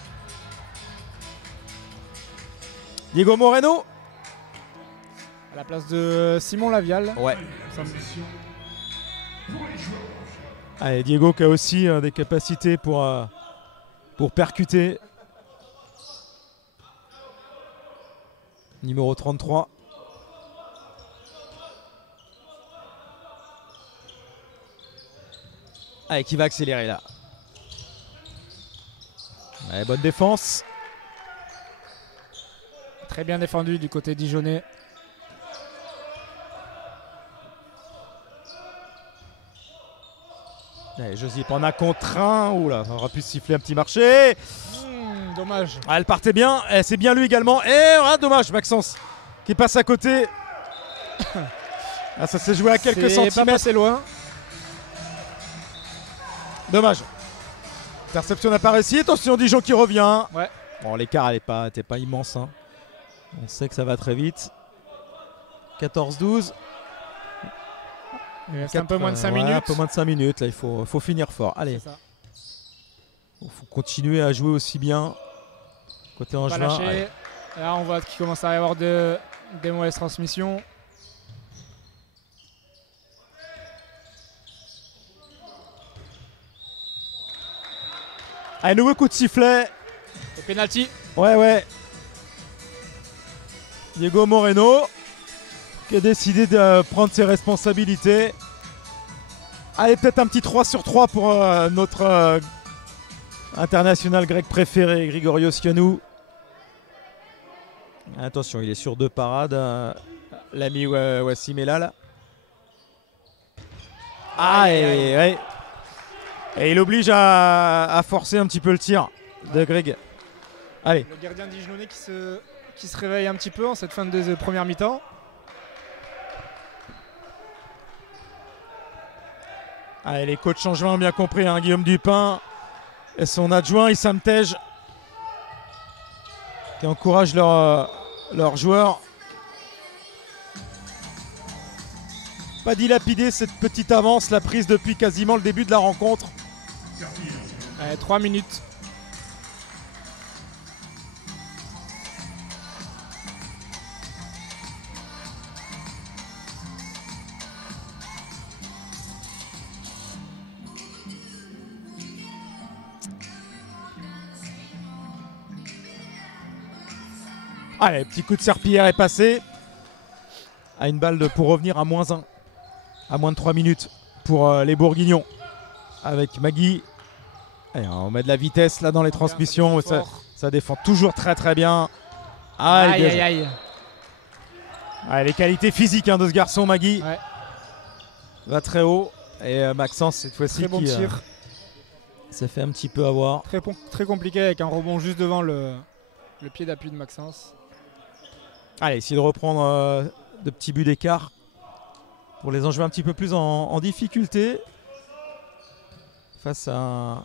Diego Moreno. À la place de Simon Lavial. Ouais. Allez, Diego qui a aussi des capacités pour percuter. Numéro 33. Allez, qui va accélérer là. Allez, bonne défense. Très bien défendu du côté dijonnais. Allez, Josip en a contre un. Oula, on aura pu siffler un petit marché. Dommage. Ah, elle partait bien. Eh, c'est bien lui également. Et dommage, Maxence qui passe à côté. Ah, ça s'est joué à quelques C'est pas centimètres. passé loin. Dommage. Interception n'a pas réussi. Attention, Dijon qui revient. Ouais. Bon, l'écart n'était pas immense. Hein. On sait que ça va très vite. 14-12. Il reste un peu moins de 5 minutes. Un peu moins de 5 minutes. Là, il faut finir fort. Allez. Il faut continuer à jouer aussi bien. Côté Pas Angevin. lâcher. Là, on voit qu'il commence à y avoir des mauvaises transmissions. Allez, nouveau coup de sifflet. Et penalty. Ouais. Diego Moreno qui a décidé de prendre ses responsabilités. Allez, peut-être un petit 3 sur 3 pour notre international grec préféré, Grigorios Ioannou. Attention, il est sur 2 parades. L'ami Wassim Elal. Et il oblige à forcer un petit peu le tir de Greg. Allez. Le gardien dijonnais qui se réveille un petit peu en cette fin de première mi-temps. Allez, les coachs angevins ont bien compris, hein, Guillaume Dupin et son adjoint Issam Tej qui encouragent leurs joueurs. Pas dilapider cette petite avance, la prise depuis quasiment le début de la rencontre. 3 minutes. Allez, petit coup de serpillière est passé. À une balle pour revenir à -1. À moins de 3 minutes pour les Bourguignons. Avec Magui. Allez, on met de la vitesse là dans les transmissions. Ça défend toujours très très bien. Aïe. Allez, les qualités physiques de ce garçon, Magui. Ouais. Va très haut. Et Maxence, cette fois-ci, Très bon qui tir. s'est fait un petit peu avoir. Très compliqué avec un rebond juste devant le pied d'appui de Maxence. Allez, essayer de reprendre de petits buts d'écart pour les Angevins un petit peu plus en difficulté face à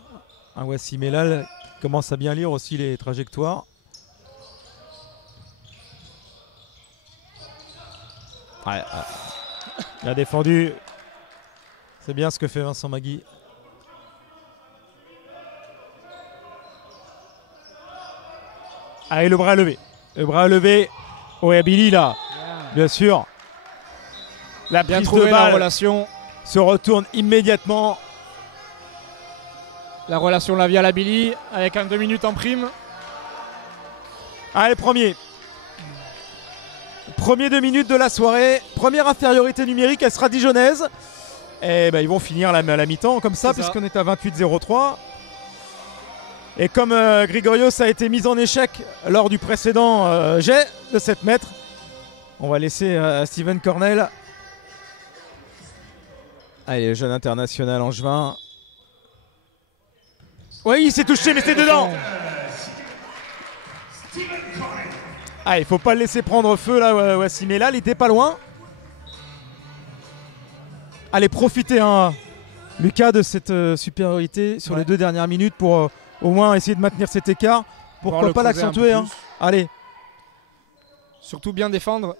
un Wassim Elal qui commence à bien lire aussi les trajectoires. Ouais. Il a défendu. C'est bien ce que fait Vincent Magui. Allez, le bras levé. Le bras levé. Ouais, Billy là, bien sûr. La Bien prise trouvé de la balle relation. se retourne immédiatement. La relation Lavial à Billy avec un 2 minutes en prime. Allez, premier 2 minutes de la soirée. Première infériorité numérique, elle sera dijonnaise. Et ils vont finir la mi-temps comme ça, puisqu'on est à 28-03. Et comme Grigorios a été mis en échec lors du précédent jet de 7 mètres, on va laisser Steven Cornell. Allez, le jeune international angevin. Oui, il s'est touché, mais c'est dedans. Ah, il faut pas le laisser prendre feu là, Wassim Elal, il était pas loin. Allez, profitez, hein, Lucas, de cette supériorité sur les 2 dernières minutes pour au moins essayer de maintenir cet écart. Pourquoi pas l'accentuer, hein. Allez. Surtout bien défendre,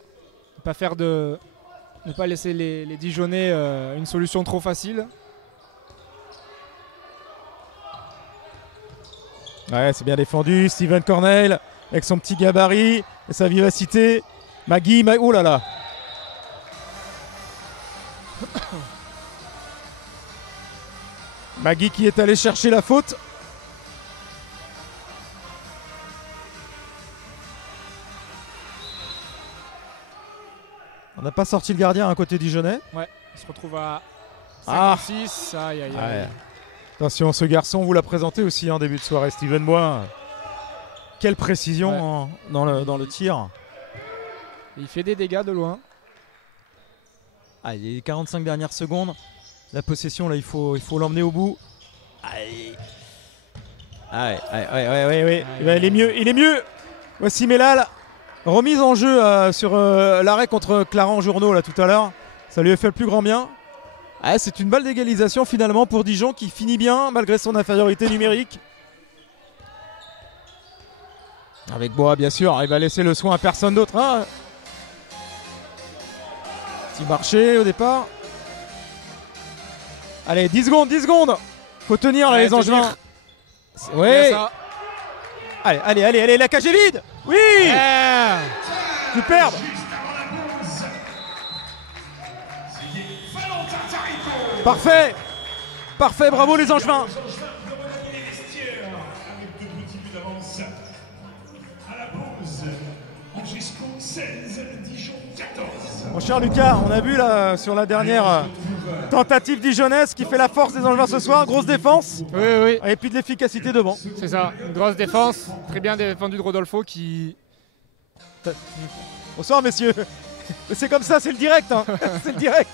ne pas laisser les Dijonais une solution trop facile. Ouais, c'est bien défendu. Steven Cornell avec son petit gabarit et sa vivacité. Maggie, oh là là. Maggie qui est allé chercher la faute. On n'a pas sorti le gardien à côté Dijonais. Ouais, il se retrouve à 56. Aïe, aïe, aïe. Ouais. Attention, ce garçon, vous l'a présenté aussi en début de soirée, Steven Bois. Quelle précision dans le tir. Il fait des dégâts de loin. Ah, il y a les 45 dernières secondes. La possession, là, il faut l'emmener au bout. Aïe. Ouais. Il est mieux. Voici Mellal. Remise en jeu sur l'arrêt contre Clarence Journeau là tout à l'heure. Ça lui a fait le plus grand bien. Ah, c'est une balle d'égalisation finalement pour Dijon qui finit bien malgré son infériorité numérique. Avec Bois bien sûr, il va laisser le soin à personne d'autre. Hein. Petit marché au départ. Allez, 10 secondes. Faut tenir là, les Angevins. Ouais. Allez, la cage est vide. Oui. Superbe. Parfait, bravo les Angevins. Mon cher Lucas, on a vu là sur la dernière tentative dijonnaise qui fait la force des Angevins ce soir, grosse défense. Oui. Et puis de l'efficacité devant. C'est ça, une grosse défense, très bien défendu de Rodolfo qui... Bonsoir messieurs. C'est comme ça, c'est le direct. Hein. C'est le direct.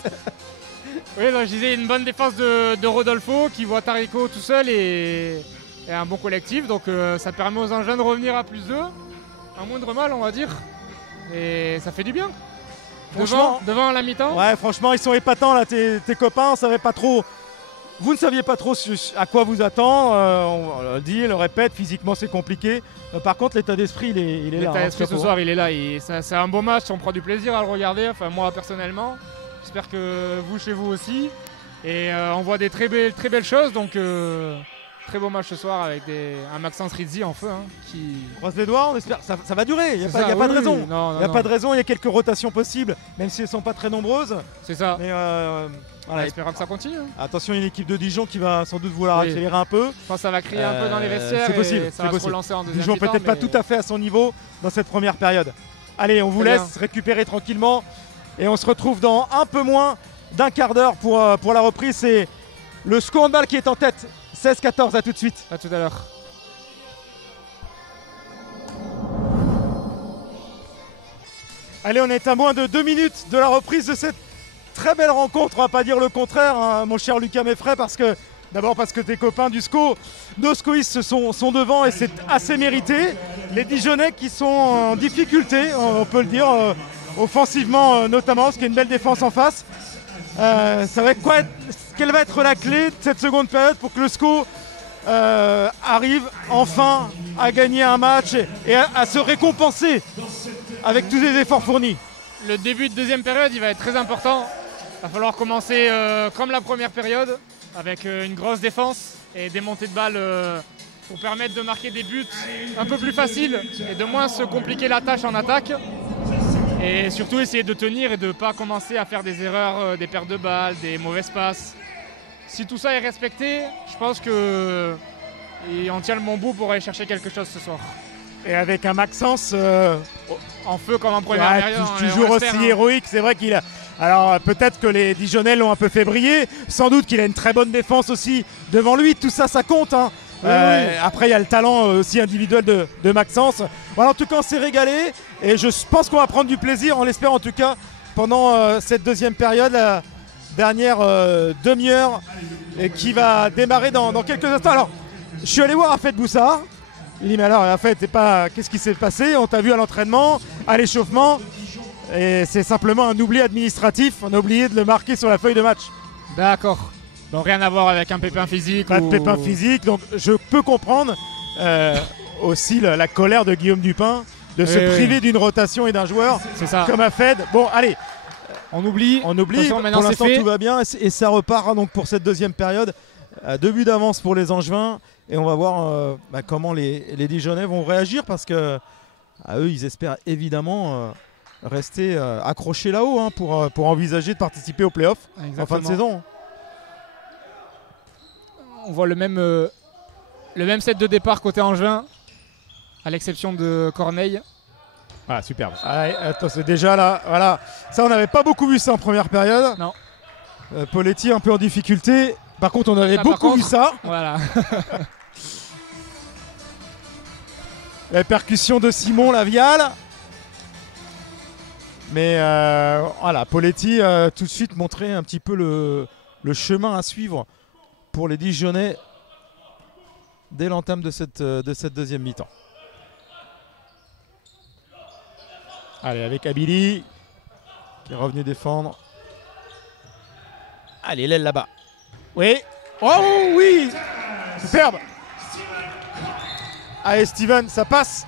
Oui, donc je disais une bonne défense de Rodolfo qui voit Tarico tout seul et un bon collectif. Donc ça permet aux Angevins de revenir à +2. Un moindre mal, on va dire. Et ça fait du bien. Devant la mi-temps. Ouais, franchement, ils sont épatants là, tes copains. On savait pas trop. Vous ne saviez pas trop à quoi vous attendre. On le dit, on le répète, physiquement c'est compliqué. Par contre, l'état d'esprit, il est là. L'état d'esprit ce soir, il est là. C'est un beau match, on prend du plaisir à le regarder. Enfin, moi personnellement. J'espère que vous, chez vous aussi. Et on voit des très belles choses. Donc, très beau match ce soir avec un Maxence Rizzi en feu. Hein, qui... On croise les doigts, on espère. Ça va durer. Il n'y a pas de raison. Il n'y a pas de raison. Il y a quelques rotations possibles, même si elles ne sont pas très nombreuses. C'est ça. Mais voilà, espérons que ça continue. Hein. Attention, une équipe de Dijon qui va sans doute vouloir accélérer un peu. Je pense que ça va crier un peu dans les vestiaires. C'est possible. Ça va se relancer en deuxième Dijon peut-être pas tout à fait à son niveau dans cette première période. Allez, on vous laisse récupérer tranquillement. Et on se retrouve dans un peu moins d'un quart d'heure pour la reprise. C'est le SCO Handball qui est en tête. 16-14, à tout de suite. À tout à l'heure. Allez, on est à moins de 2 minutes de la reprise de cette très belle rencontre. On va pas dire le contraire, hein, mon cher Lucas Meffray, parce que tes copains du SCO, nos SCOistes sont devant et c'est assez mérité. Les Dijonais qui sont en difficulté, on peut le dire, offensivement notamment, parce qu'il y a une belle défense en face. Quelle va être la clé de cette seconde période pour que le SCO arrive enfin à gagner un match et à se récompenser avec tous les efforts fournis? Le début de deuxième période, il va être très important. Il va falloir commencer comme la première période, avec une grosse défense et des montées de balles pour permettre de marquer des buts un peu plus faciles et de moins se compliquer la tâche en attaque. Et surtout essayer de tenir et de ne pas commencer à faire des erreurs, des pertes de balles, des mauvaises passes. Si tout ça est respecté, je pense qu'on tient le bon bout pour aller chercher quelque chose ce soir. Et avec un Maxence en feu comme en première période. Toujours aussi héroïque, c'est vrai qu'il a... Alors peut-être que les Dijonnais l'ont un peu fait briller, sans doute qu'il a une très bonne défense aussi devant lui, tout ça, ça compte. Hein. Oui. Après il y a le talent aussi individuel de Maxence. Voilà, en tout cas on s'est régalé et je pense qu'on va prendre du plaisir, on l'espère en tout cas, pendant cette deuxième période, la dernière demi-heure qui va démarrer dans quelques instants. Alors je suis allé voir Afet Boussard, il dit mais alors Afet, qu'est-ce qui s'est passé? On t'a vu à l'entraînement, à l'échauffement, et c'est simplement un oubli administratif, on a oublié de le marquer sur la feuille de match. D'accord. Donc rien à voir avec un pépin physique. Pas de pépin physique, donc je peux comprendre aussi la colère de Guillaume Dupin de se priver d'une rotation et d'un joueur comme Afed. Bon, allez, on oublie. On oublie. Pour l'instant, tout va bien et ça repart donc pour cette deuxième période. 2 buts d'avance pour les Angevins et on va voir comment les Dijonnais vont réagir parce que eux, ils espèrent évidemment rester accrochés là-haut hein, pour envisager de participer aux playoffs en fin de saison. On voit le même set de départ côté Angevin, à l'exception de Corneille. Ah, superbe. Allez, attends, c'est déjà là. Voilà. Ça, on n'avait pas beaucoup vu ça en première période. Non. Poletti un peu en difficulté. Par contre, on avait beaucoup vu ça. Voilà. La percussion de Simon Lavial. Mais voilà, Poletti tout de suite montrait un petit peu le chemin à suivre pour les Dijonnais dès l'entame de cette deuxième mi-temps. Allez, avec Abili qui est revenu défendre. Allez, l'aile là-bas. Oui. Oh oui. Superbe. Allez, Steven, ça passe.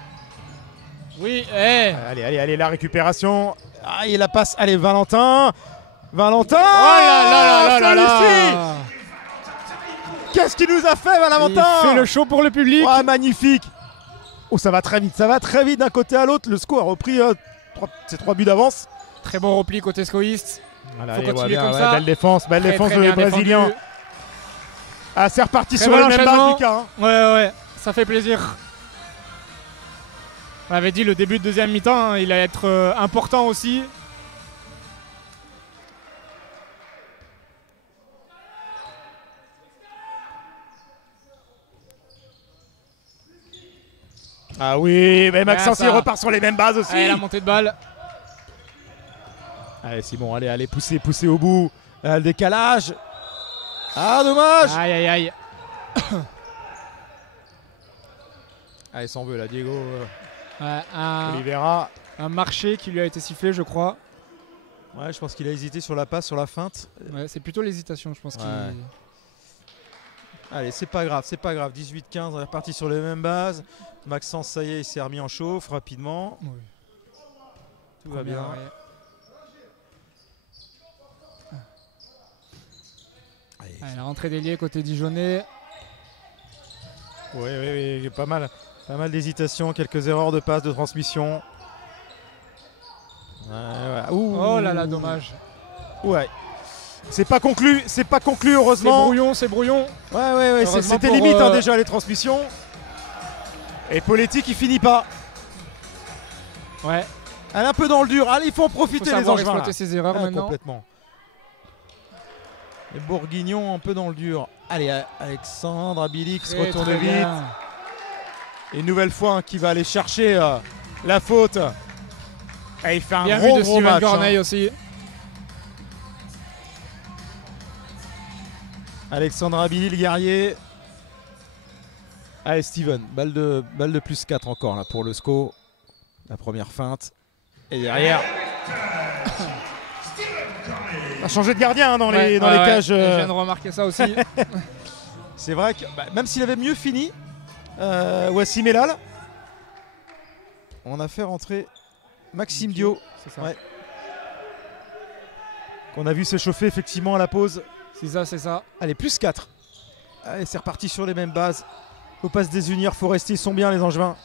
Oui. Allez, la récupération. Ah, et la passe. Allez, Valentin. Oh là là. Qu'est-ce qu'il nous a fait, Valentin? Il fait le show pour le public. Oh, magnifique. Oh, ça va très vite d'un côté à l'autre. Le SCO a repris ses 3 buts d'avance. Très bon repli côté scoïste. Voilà, faut continuer comme ça. Belle défense de Brésilien. Défendu. Ah, c'est reparti sur le même base, Lucas. Hein. Ouais, ça fait plaisir. On avait dit le début de deuxième mi-temps, hein, il allait être important aussi. Ah oui, mais Maxence il repart sur les mêmes bases aussi. Allez, la montée de balle. Allez Simon, allez, pousser au bout. Le décalage. Ah, dommage. Aïe. Allez, s'en veut là, Diego. Oliveira. Un marché qui lui a été sifflé, je crois. Ouais, je pense qu'il a hésité sur la passe, sur la feinte. Ouais, c'est plutôt l'hésitation, je pense. Allez, c'est pas grave. 18-15, on est reparti sur les mêmes bases. Maxence, ça y est, il s'est remis en chauffe rapidement. Oui. Tout va bien. Allez, la rentrée d'ailier côté Dijonnais. Oui, pas mal d'hésitation, quelques erreurs de passe, de transmission. Oh là là, dommage. Ouais. C'est pas conclu, heureusement. C'est brouillon. Ouais, c'était limite déjà les transmissions. Et Poletti qui finit pas. Ouais. Elle est un peu dans le dur. Allez, il faut en profiter les Angevins. Exploiter ses erreurs maintenant. Complètement. Les Bourguignons un peu dans le dur. Allez, Alexandre Abilix retourne vite. Bien. Et une nouvelle fois qui va aller chercher la faute. Et il fait un bien gros vu de Steven match. Corneille aussi. Alexandre Abili, le guerrier. Allez Steven, balle de plus 4 encore là pour le SCO. La première feinte. Et derrière. On a changé de gardien hein, dans les cages. Je viens de remarquer ça aussi. C'est vrai que même s'il avait mieux fini, Wassim Elal, on a fait rentrer Maxime Dio. C'est ça. Ouais. Qu'on a vu s'échauffer effectivement à la pause. C'est ça. Allez, plus 4. Allez, c'est reparti sur les mêmes bases. Faut pas se désunir, faut rester. Ils sont bien les Angevins.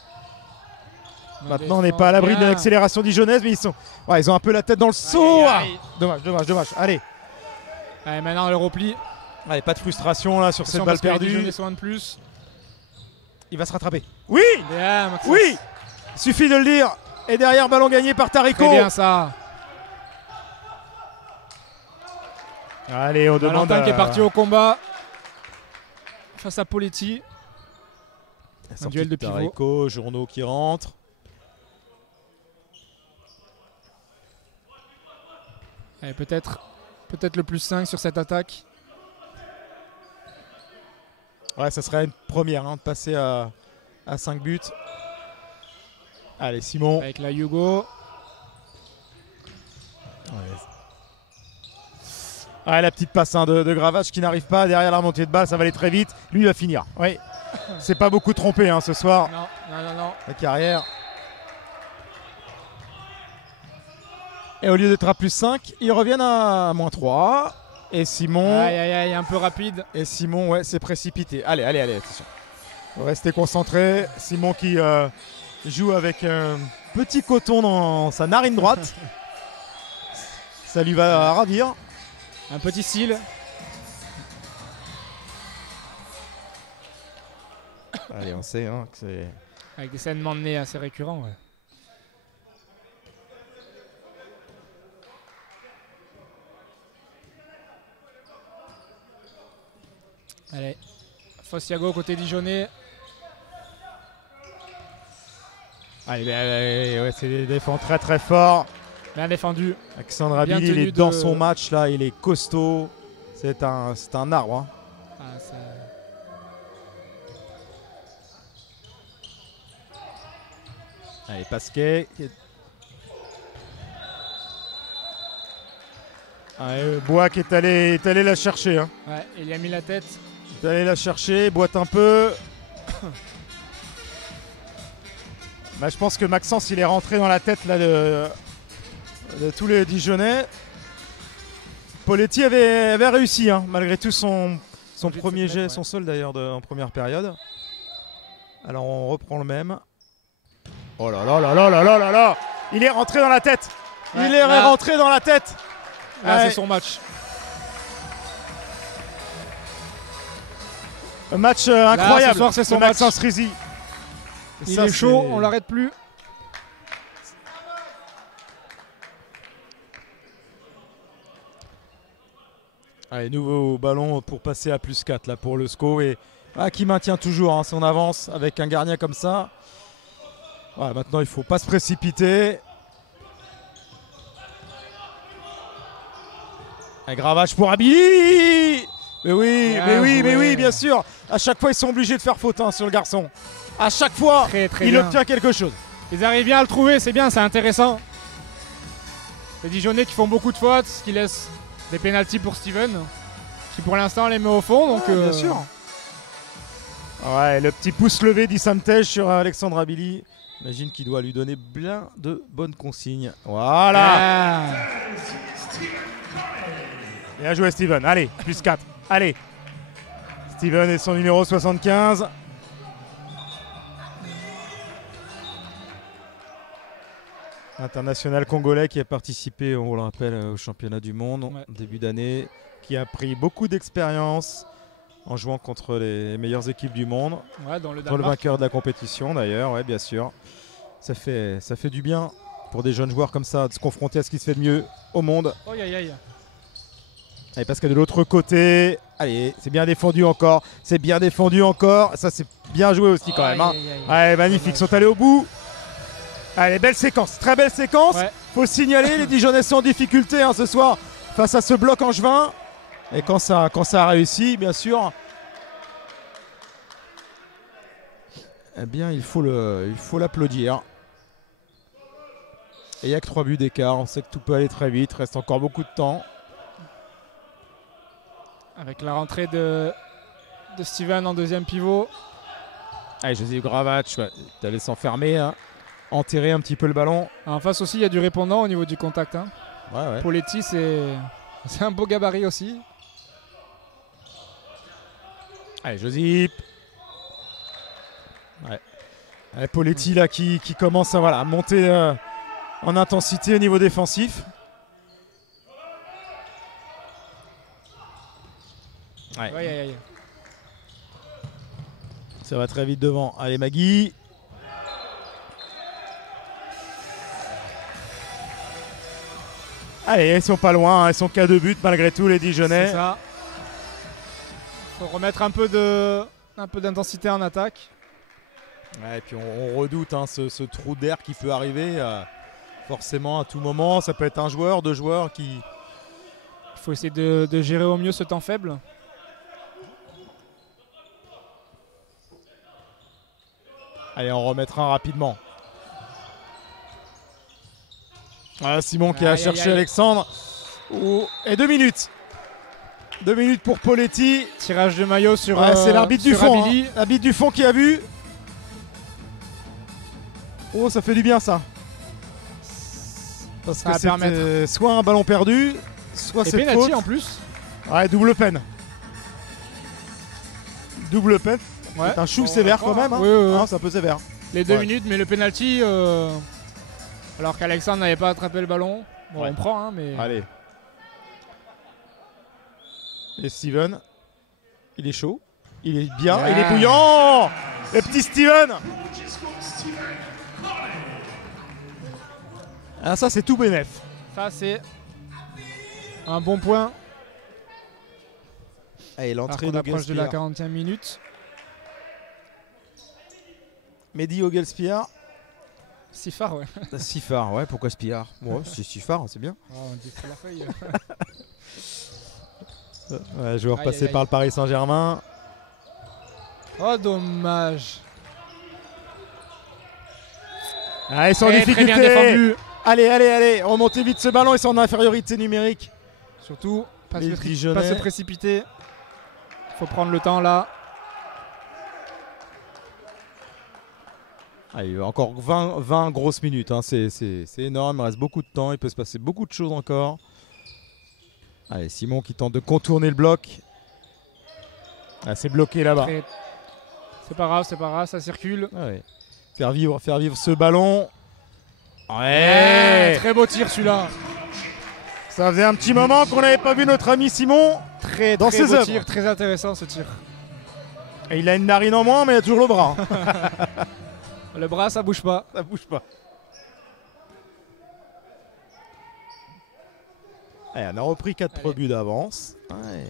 Maintenant, on n'est pas à l'abri de l'accélération dijonnaise, mais ils ont un peu la tête dans le seau. Dommage. Allez. Allez, maintenant le repli. Allez, pas de frustration là sur cette balle perdue. De plus. Il va se rattraper. Oui. Bien, oui. Suffit de le dire. Et derrière, ballon gagné par Tarico. Très bien ça. Allez, on demande. Valentin qui est parti au combat face à Poletti. Un duel de pivot. Tarico, Journeau qui rentre. Allez, peut-être le plus 5 sur cette attaque. Ouais, ça serait une première de passer à 5 buts. Allez, Simon. Avec la Hugo. Ouais. Ouais, la petite passe hein, de Gravache qui n'arrive pas derrière la remontée de balle, ça va aller très vite. Lui il va finir. Oui. C'est pas beaucoup trompé hein, ce soir. Non. La carrière. Et au lieu d'être à +5, ils reviennent à -3. Et Simon. Aïe, un peu rapide. Et Simon, ouais, s'est précipité. Allez, attention. Restez concentrés. Simon qui joue avec un petit coton dans sa narine droite. Ça lui va ravir. Un petit cil. Allez, on sait hein, que c'est. Avec des saignements de nez assez récurrents. Ouais. Allez, Fossiago côté Dijonais. Allez, ouais, c'est défend très très fort. Bien défendu. Alexandre Abili, il est dans son match là, il est costaud. C'est un arbre. Hein. Ah, ça... Allez, Pasquet. Allez, Bois qui est allé la chercher. Hein. Ouais, il a mis la tête. Il est allé la chercher, boite un peu. Bah, je pense que Maxence il est rentré dans la tête là, de tous les Dijonnais. Poletti avait réussi hein, malgré tout son premier jet, son seul d'ailleurs en première période. Alors on reprend le même. Oh là là là là là là là là. Il est rentré dans la tête. Ouais, il est rentré dans la tête. Là, ouais. C'est son match. Un match incroyable. Là, ce soir, c'est son match. Maxence Rizzi. Il est chaud, on l'arrête plus. Allez, nouveau ballon pour passer à +4 là pour le SCO et qui maintient toujours hein, son avance avec un gardien comme ça. Voilà, maintenant il faut pas se précipiter. Un Gravache pour Abili. Mais oui, bien sûr. À chaque fois ils sont obligés de faire faute hein, sur le garçon. À chaque fois, très il bien. obtient quelque chose. Ils arrivent bien à le trouver, c'est bien, c'est intéressant. Les Dijonnais qui font beaucoup de fautes, ce qui laisse des pénaltys pour Steven, qui pour l'instant les met au fond. Donc, bien sûr. Ouais, le petit pouce levé d'Issamtej sur Alexandre Abili. Imagine qu'il doit lui donner plein de bonnes consignes. Voilà. Bien joué Steven. Allez, +4. Allez. Steven et son numéro 75. International congolais qui a participé, on le rappelle, au championnat du monde début d'année, qui a pris beaucoup d'expérience en jouant contre les meilleures équipes du monde, dans le vainqueur de la compétition d'ailleurs, ouais, bien sûr. Ça fait du bien pour des jeunes joueurs comme ça de se confronter à ce qui se fait de mieux au monde. Aïe. Allez, parce que de l'autre côté, allez, c'est bien défendu encore, ça c'est bien joué aussi quand même. Hein. Allez, magnifique, ils sont allés au bout. Allez, belle séquence, très belle séquence. Faut signaler, les Dijonnais sont en difficulté hein, ce soir face à ce bloc angevin. Et quand ça a réussi, bien sûr, eh bien il faut l'applaudir. Et il n'y a que 3 buts d'écart, on sait que tout peut aller très vite, reste encore beaucoup de temps. Avec la rentrée de Steven en deuxième pivot. Allez, José Gravache, tu allais s'enfermer, hein, enterrer un petit peu le ballon. En face aussi, il y a du répondant au niveau du contact. Hein. Ouais. Poletti, c'est un beau gabarit aussi. Allez, Josip. Ouais. Allez, Poletti là qui commence à monter en intensité au niveau défensif. Ouais. Aïe. Ça va très vite devant. Allez, Magui. Allez, ils sont pas loin. Ils sont qu'à 2 buts malgré tout, les Dijonnais. C'est ça. Faut remettre un peu d'intensité en attaque. Ouais, et puis on redoute hein, ce trou d'air qui peut arriver forcément à tout moment. Ça peut être un joueur, 2 joueurs qui... Il faut essayer de gérer au mieux ce temps faible. Allez, on remettra rapidement. Voilà, Simon qui a cherché Alexandre. Et 2 minutes. 2 minutes pour Poletti. Tirage de maillot sur. Ouais, c'est l'arbitre du sur fond. Abili. Hein. L'arbitre du fond qui a vu. Oh, ça fait du bien ça. Parce Ça que va c'est permettre. soit un ballon perdu, soit Et c'est faute. penalty en plus. Ouais, double peine. Double peine. Ouais. C'est un chou On sévère prend, quand même. Hein. Oui, oui, oui. Hein, c'est un peu sévère. Les 2 Ouais. minutes, mais le penalty. Alors qu'Alexandre n'avait pas attrapé le ballon. Bon, Ouais. on prend, hein, mais. Allez. Et Steven, il est chaud. Il est bien. Ouais. Il est bouillant. Le petit Steven. Ah, ça, c'est tout bénef. Ça, c'est un bon point. Allez, Alors l'entrée qu'on de approche de la Gelspier. 40e minute. Mehdi Ogelspier. Sifar, ouais. Sifar, ouais, pourquoi Spiar? Ouais, c'est Sifar, c'est bien. Oh, on dit sur la feuille. Ouais, joueur Aïe, passé aïe, aïe. par le Paris Saint-Germain. Oh, dommage. Ah, ils sont en Très, difficulté. très bien défendu. Allez, allez, allez. Remontez vite ce ballon. Ils sont en infériorité numérique. Surtout, pas Les se, Dijonais. pas se précipiter. Faut prendre le temps là. Allez, encore 20 grosses minutes. Hein. C'est énorme. Il reste beaucoup de temps. Il peut se passer beaucoup de choses encore. Allez, Simon qui tente de contourner le bloc. Ah, c'est bloqué là-bas. Très- C'est pas grave, ça circule. Ah ouais. Faire vivre ce ballon. Ouais, Ouais. très beau tir celui-là. Ça faisait un petit moment qu'on n'avait pas vu notre ami Simon. Très, Dans très ses beau œuvres. tir, très intéressant ce tir. Et il a une narine en moins, mais il a toujours le bras. Le bras, ça bouge pas. Ça bouge pas. Allez, on a repris 4 Allez. buts d'avance. Ouais.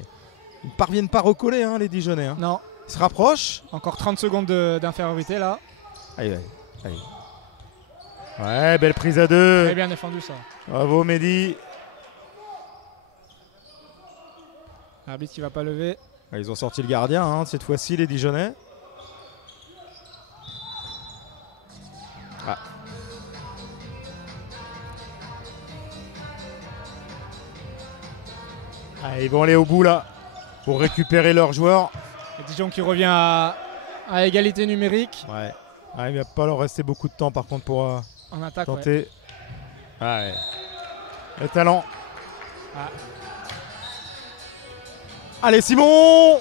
Ils ne parviennent pas à recoller, hein, les Dijonais. Hein. Non, Ils se rapprochent. encore 30 secondes d'infériorité là. Allez, allez, allez. Ouais, belle prise à 2. Très bien défendu ça. Bravo, Mehdi. L'arbitre qui va pas lever. Ah, ils ont sorti le gardien, hein, cette fois-ci, les Dijonais. Ah. Ah, ils vont aller au bout là pour récupérer leurs joueurs. Et Dijon qui revient à égalité numérique. Ouais. Ah, il va pas leur rester beaucoup de temps par contre pour En attaque, ouais. tenter. Ah ouais. Le talent. Ah. Allez Simon.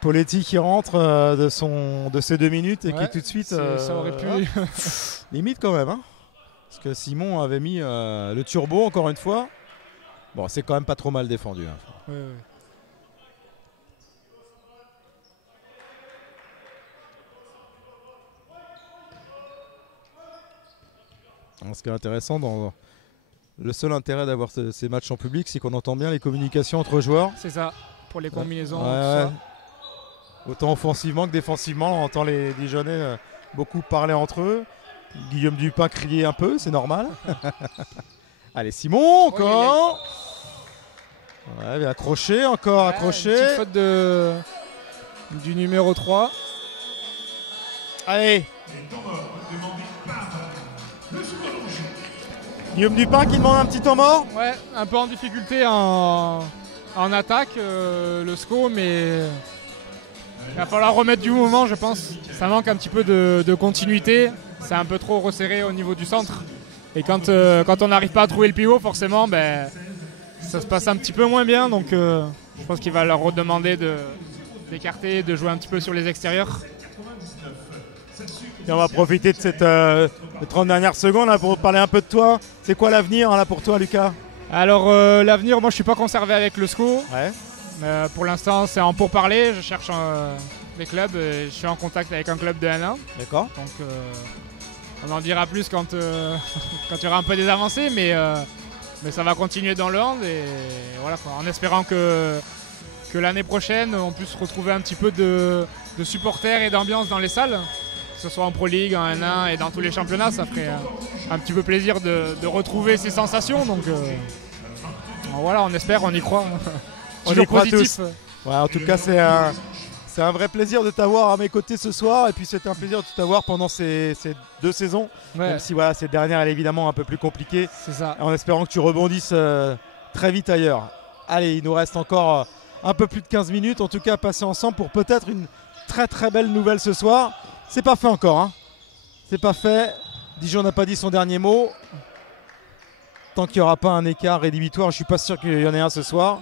Poletti qui rentre de ses 2 minutes et Ouais, qui tout de suite ça aurait pu. limite quand même hein. Parce que Simon avait mis le turbo encore une fois. Bon, c'est quand même pas trop mal défendu hein. Ouais, ouais. Ce qui est intéressant le seul intérêt d'avoir ces matchs en public, c'est qu'on entend bien les communications entre joueurs. C'est ça, pour les combinaisons. Ouais, tout ouais. Autant offensivement que défensivement, on entend les Dijonais beaucoup parler entre eux. Guillaume Dupin crier un peu, c'est normal. Allez, Simon, encore. Ouais, bien accroché, encore Ouais, accroché. Une petite faute du numéro 3. Allez. Guillaume Dupin qui demande un petit temps mort. Ouais, un peu en difficulté en attaque, le SCO, mais il va falloir remettre du mouvement, je pense. Ça manque un petit peu de continuité. C'est un peu trop resserré au niveau du centre. Et quand on n'arrive pas à trouver le pivot, forcément, ben, ça se passe un petit peu moins bien. Donc je pense qu'il va leur redemander d'écarter, de jouer un petit peu sur les extérieurs. Et on va profiter de cette les 30 dernières secondes là, pour parler un peu de toi. C'est quoi l'avenir là pour toi, Lucas? Alors l'avenir, moi je suis pas conservé avec le SCO. Ouais. Pour l'instant, c'est en pourparlers. Je cherche des clubs. Je suis en contact avec un club de N1. D'accord. Donc, on en dira plus quand quand il y aura un peu des avancées. Mais ça va continuer dans le hand. Et voilà, quoi, en espérant que l'année prochaine, on puisse retrouver un petit peu de supporters et d'ambiance dans les salles. Que ce soit en Pro League, en N1 et dans tous les championnats. Ça ferait un petit peu plaisir de retrouver ces sensations. Donc, voilà, on espère, on y croit. On y Toujours croit positif. Ouais, en tout cas, c'est un vrai plaisir de t'avoir à mes côtés ce soir. Et puis, c'est un plaisir de t'avoir pendant ces 2 saisons. Ouais, Même si voilà, cette dernière, elle est évidemment un peu plus compliquée. c'est ça. En espérant que tu rebondisses très vite ailleurs. Allez, il nous reste encore un peu plus de 15 minutes, en tout cas passer ensemble pour peut-être une très très belle nouvelle ce soir. C'est pas fait encore, hein. C'est pas fait. Dijon n'a pas dit son dernier mot. Tant qu'il n'y aura pas un écart rédhibitoire, je suis pas sûr qu'il y en ait un ce soir.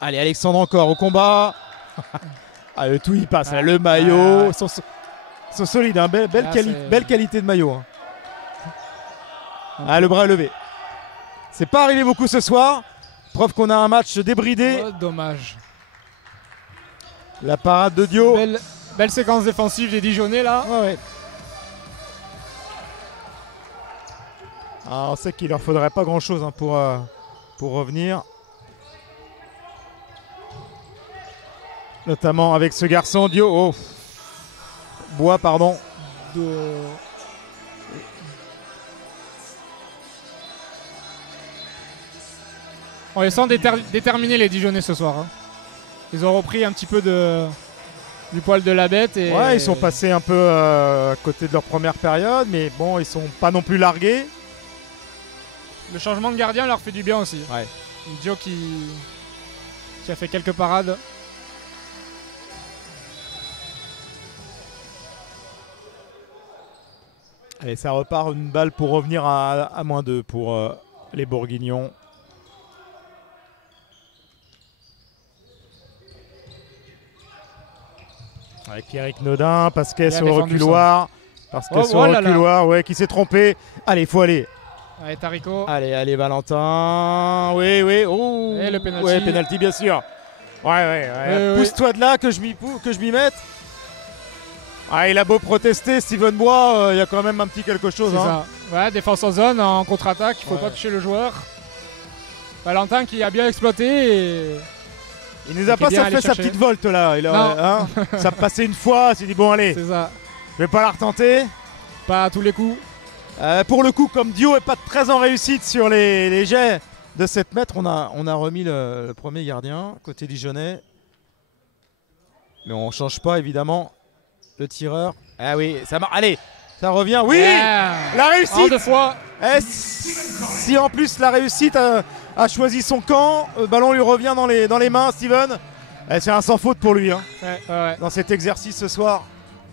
Allez, Alexandre encore au combat. Ah, le tout il passe, là, le maillot. Ils sont solides, hein. Belle qualité de maillot. Hein. Ah, le bras est levé. C'est pas arrivé beaucoup ce soir. Preuve qu'on a un match débridé. Oh, dommage. La parade de Dio. Belle séquence défensive des Dijonnais là. Ouais. Ah, on sait qu'il leur faudrait pas grand chose, hein, pour revenir. Notamment avec ce garçon Dio. Oh. Bois, pardon. On les sent déterminés les Dijonnais ce soir. Hein. Ils ont repris un petit peu du poil de la bête. Et ouais, ils sont passés un peu à côté de leur première période, mais bon, ils sont pas non plus largués. Le changement de gardien leur fait du bien aussi. Ouais. Dio qui a fait quelques parades. Allez, ça repart, une balle pour revenir à -2 pour les Bourguignons. Avec Pierrick Nodin, Pasquet sur le reculoir. Pasquet sur le reculoir, ouais, qui s'est trompé. Allez, il faut aller. Allez, Tarico. Allez, Valentin. Oui. Oh. Et le penalty. Ouais, penalty, bien sûr. Ouais. Pousse-toi de là que je m'y mette. Ah, il a beau protester, Steven Bois, il y a quand même un petit quelque chose. C'est hein. ça. Ouais, défense en zone, en contre-attaque, il ne faut pas toucher le joueur. Valentin qui a bien exploité. Et... il nous a pas fait sa petite volte là. Ça passait une fois, il s'est dit bon allez, c'est ça. Je vais pas la retenter. Pas à tous les coups. Pour le coup, comme Dio est pas très en réussite sur les jets de 7 mètres, on a remis le premier gardien côté dijonnais. Mais on change pas évidemment. Le tireur. Ah oui, ça marche. Allez, ça revient. Oui, la réussite. Deux fois. Si en plus la réussite a choisi son camp, le ballon lui revient dans les mains, Steven. C'est un sans faute pour lui hein, dans cet exercice ce soir.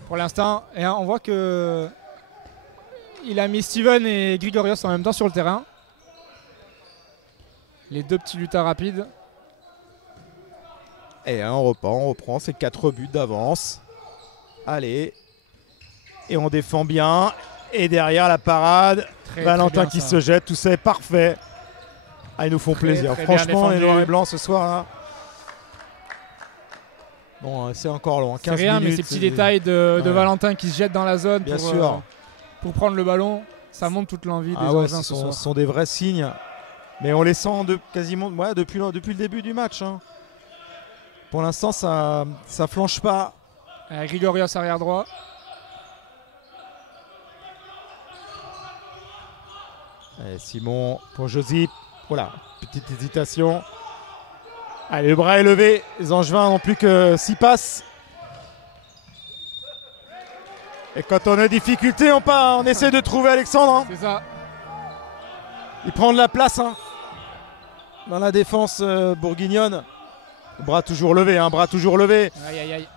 Pour l'instant, et on voit que il a mis Steven et Grigorios en même temps sur le terrain. Les deux petits lutteurs rapides. Et on reprend, c'est 4 buts d'avance. Allez, et on défend bien. Et derrière la parade, Valentin qui se jette, tout ça est parfait. Ah, ils nous font plaisir. Franchement, les noirs et blancs ce soir là. Bon, c'est encore long. 15 rien, minutes, mais ces petits détails de Valentin qui se jette dans la zone pour prendre le ballon, ça montre toute l'envie des Angevins ce soir. Ce sont des vrais signes. Mais on les sent quasiment depuis le début du match. Hein. Pour l'instant, ça flanche pas. Grigorios arrière droit. Allez, Simon pour Josip. Voilà, petite hésitation. Allez, le bras est levé. Les Angevins n'ont plus que 6 passes. Et quand on a difficulté, on essaie de trouver Alexandre. Hein. C'est ça. Il prend de la place hein, dans la défense bourguignonne. Bras toujours levé, bras toujours levé. Aïe.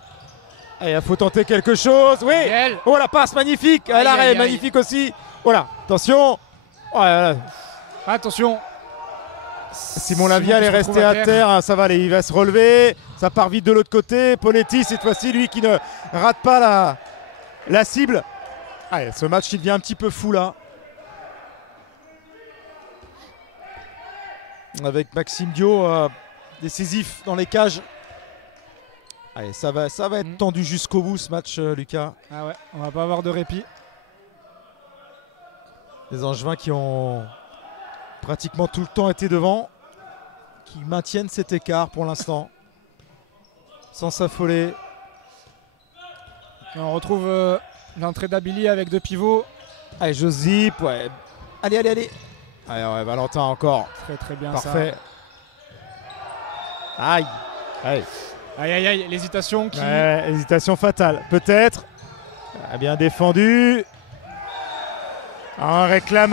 Il faut tenter quelque chose. Oui. Oh la passe magnifique. L'arrêt magnifique aussi. Voilà. Attention. Oh, attention. Simon Lavial est resté à terre. Ça va aller. Il va se relever. Ça part vite de l'autre côté. Poletti cette fois-ci, lui qui ne rate pas la cible. Allez, ce match il devient un petit peu fou là. Avec Maxime Dio décisif dans les cages. Allez, ça va être tendu jusqu'au bout ce match, Lucas. Ah ouais, on va pas avoir de répit. Les Angevins qui ont pratiquement tout le temps été devant, qui maintiennent cet écart pour l'instant, sans s'affoler. On retrouve l'entrée d'Abili avec 2 pivots. Allez, Josip, ouais. Allez. Allez, ouais, Valentin encore. Très bien. Parfait. Aïe. Aïe, l'hésitation qui... hésitation fatale, peut-être. Bien défendu. On réclame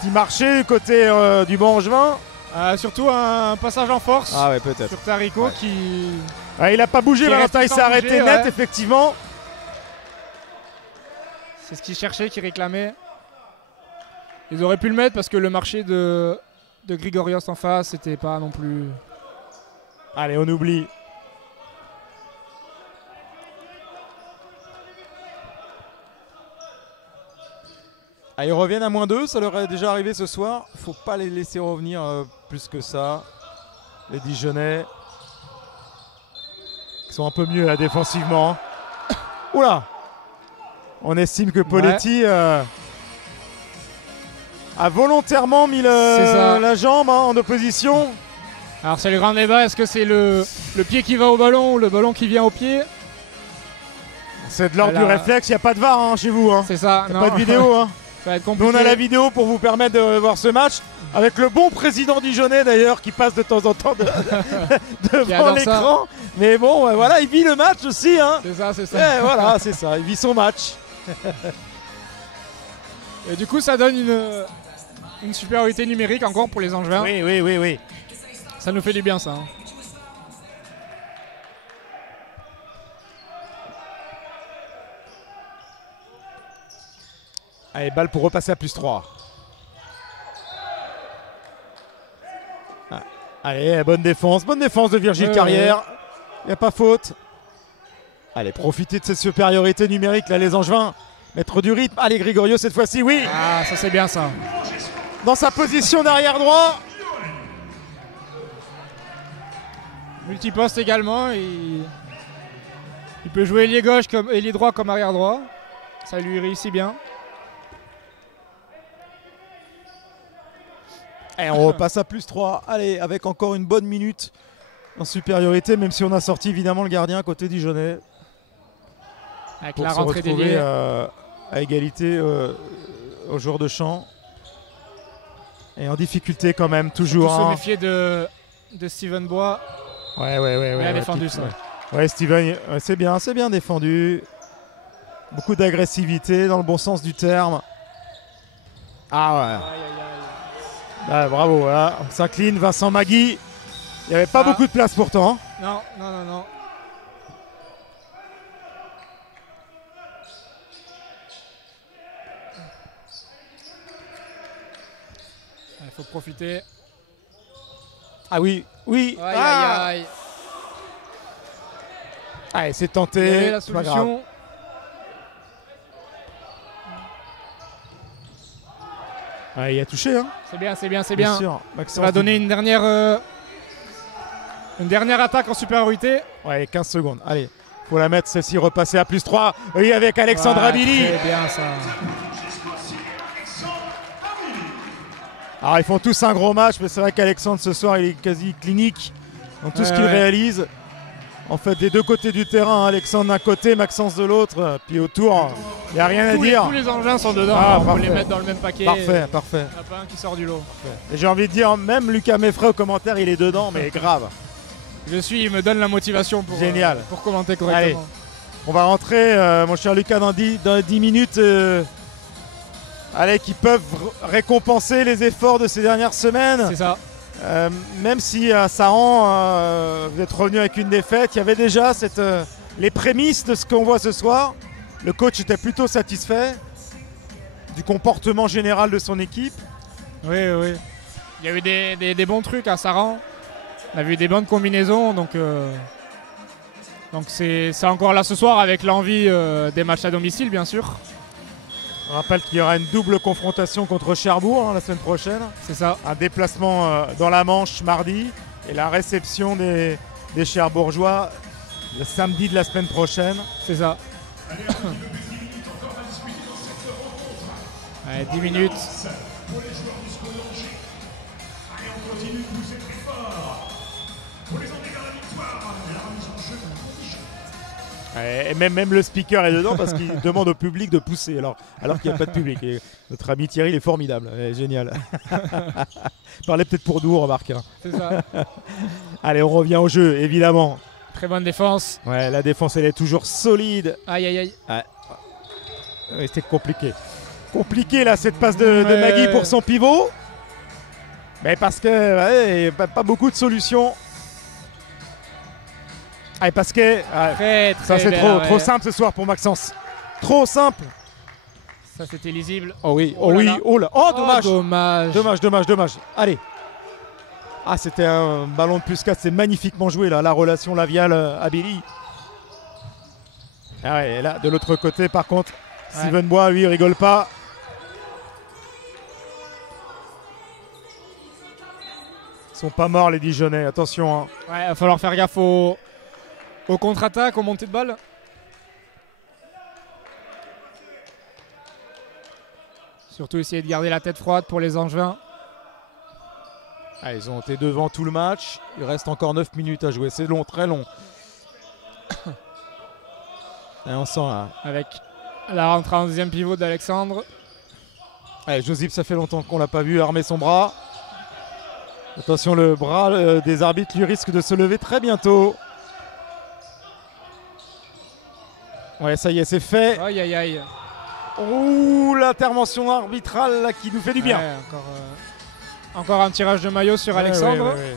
petit marché du côté du banc angevin. Surtout un passage en force Ah ouais, peut-être. sur Tarico Ouais. qui... Il n'a pas bougé, Qui Valentin, il reste s'est sans arrêté bouger, net, ouais. effectivement. C'est ce qu'il cherchait, qu'il réclamait. Ils auraient pu le mettre parce que le marché de Grigorios en face, c'était pas non plus... Allez, on oublie. Ah, ils reviennent à -2, ça leur est déjà arrivé ce soir. Faut pas les laisser revenir plus que ça. Les Dijonais Ils sont un peu mieux là, défensivement. Oula! On estime que Poletti a volontairement mis la jambe en opposition. Alors c'est le grand débat, est-ce que c'est le pied qui va au ballon ou le ballon qui vient au pied? C'est de l'ordre Alors, du réflexe, il n'y a pas de VAR chez vous. C'est ça, Y a pas de vidéo. Ça va être Nous, compliqué. on a la vidéo pour vous permettre de voir ce match. Avec le bon président dijonnais d'ailleurs qui passe de temps en temps devant adore l'écran. Mais bon, ouais, voilà, il vit le match aussi. C'est ça, c'est ça. Ouais, voilà, c'est ça, il vit son match. Et du coup, ça donne une supériorité numérique encore pour les Angevins. Oui. Ça nous fait du bien, ça. Allez, balle pour repasser à +3. Allez, bonne défense de Virgile Carrière. Il n'y a pas faute. Allez, profitez de cette supériorité numérique, là, les Angevins. Mettre du rythme. Allez, Grigorio, cette fois-ci, oui. Ah, ça c'est bien, ça. Dans sa position d'arrière droit. Multiposte également. Il peut jouer ailier gauche comme ailier droit comme arrière droit. Ça lui réussit bien. Et on repasse à +3. Allez, avec encore une bonne minute en supériorité, même si on a sorti évidemment le gardien côté Dijonais. Avec Pour la se rentrée retrouver déliée. à égalité au jour de champ. Et en difficulté quand même, Faut toujours. se méfier de Steven Bois. Ouais. Il a défendu ça. Ouais, Steven, c'est bien défendu. Beaucoup d'agressivité dans le bon sens du terme. Ah ouais. Aïe, aïe, aïe. Ah, bravo, voilà. On s'incline, Vincent Magui. Il n'y avait pas beaucoup de place pourtant. Non. Il faut profiter. Ah oui. Aïe, aïe. Allez, c'est Il y tenté. avait la c'est pas grave. solution. Ah, il a touché, hein. C'est bien. Bien sûr. Ça Maxence va donner une dernière attaque en supériorité. Ouais, 15 secondes. Allez, faut la mettre, celle-ci, repasser à +3. Oui, avec Alexandre Abili. Très bien, ça. Alors, ils font tous un gros match, mais c'est vrai qu'Alexandre, ce soir, il est quasi clinique dans tout ce qu'il réalise. En fait, des deux côtés du terrain, Alexandre d'un côté, Maxence de l'autre. Puis autour, il n'y a rien à dire. Tous les engins sont dedans. Ah, on peut parfait. les mettre dans le même paquet. Parfait. Il n'y en a pas un qui sort du lot. Et j'ai envie de dire, même Lucas Meffray au commentaire, il est dedans, mais grave. Il me donne la motivation pour, Génial. Pour commenter correctement. On va rentrer, mon cher Lucas, dans 10 minutes. Allez, qui peuvent récompenser les efforts de ces dernières semaines. C'est ça. Même si à Saran, vous êtes revenu avec une défaite, il y avait déjà les prémices de ce qu'on voit ce soir. Le coach était plutôt satisfait du comportement général de son équipe. Oui. Il y a eu des bons trucs à Saran. On a vu des bonnes combinaisons. Donc c'est encore là ce soir avec l'envie des matchs à domicile, bien sûr. On rappelle qu'il y aura une double confrontation contre Cherbourg la semaine prochaine. C'est ça. Un déplacement dans la Manche mardi et la réception des Cherbourgeois le samedi de la semaine prochaine. C'est ça. Allez, 10 minutes. Et même le speaker est dedans parce qu'il demande au public de pousser alors qu'il n'y a pas de public. Et notre ami Thierry, il est formidable, génial. Parlez peut-être pour nous, remarque. C'est ça. Allez, on revient au jeu, évidemment. Très bonne défense. Ouais, la défense, elle est toujours solide. Aïe. Ouais, c'était compliqué. Compliqué là, cette passe de Magui pour son pivot. Mais parce que ouais, pas beaucoup de solutions. Allez, Pasquet. Très Ça c'est bel trop arrêt. simple ce soir pour Maxence. Trop simple. Ça c'était lisible. Oh oui, Oh là oui, là. oh là. Oh dommage. Dommage. Allez. Ah, c'était un ballon de plus 4, c'est magnifiquement joué là, la relation labiale à Billy. Ah ouais, et là, de l'autre côté, par contre, Ouais. Steven Bois, lui, il rigole pas. Ils sont pas morts, les Dijonais, attention. Hein. Ouais, il va falloir faire gaffe aux contre-attaques, aux montées de balles. Surtout essayer de garder la tête froide pour les Angevins. Ah, ils ont été devant tout le match. Il reste encore 9 minutes à jouer. C'est long, très long. Et on sent là. Avec la rentrée en deuxième pivot d'Alexandre. Allez, Josip, ça fait longtemps qu'on l'a pas vu armer son bras. Attention, le bras des arbitres lui risque de se lever très bientôt. Ouais, ça y est, c'est fait. Aïe aïe aïe. Ouh, l'intervention arbitrale là, qui nous fait du bien. Ouais, encore un tirage de maillot sur Alexandre. Ouais.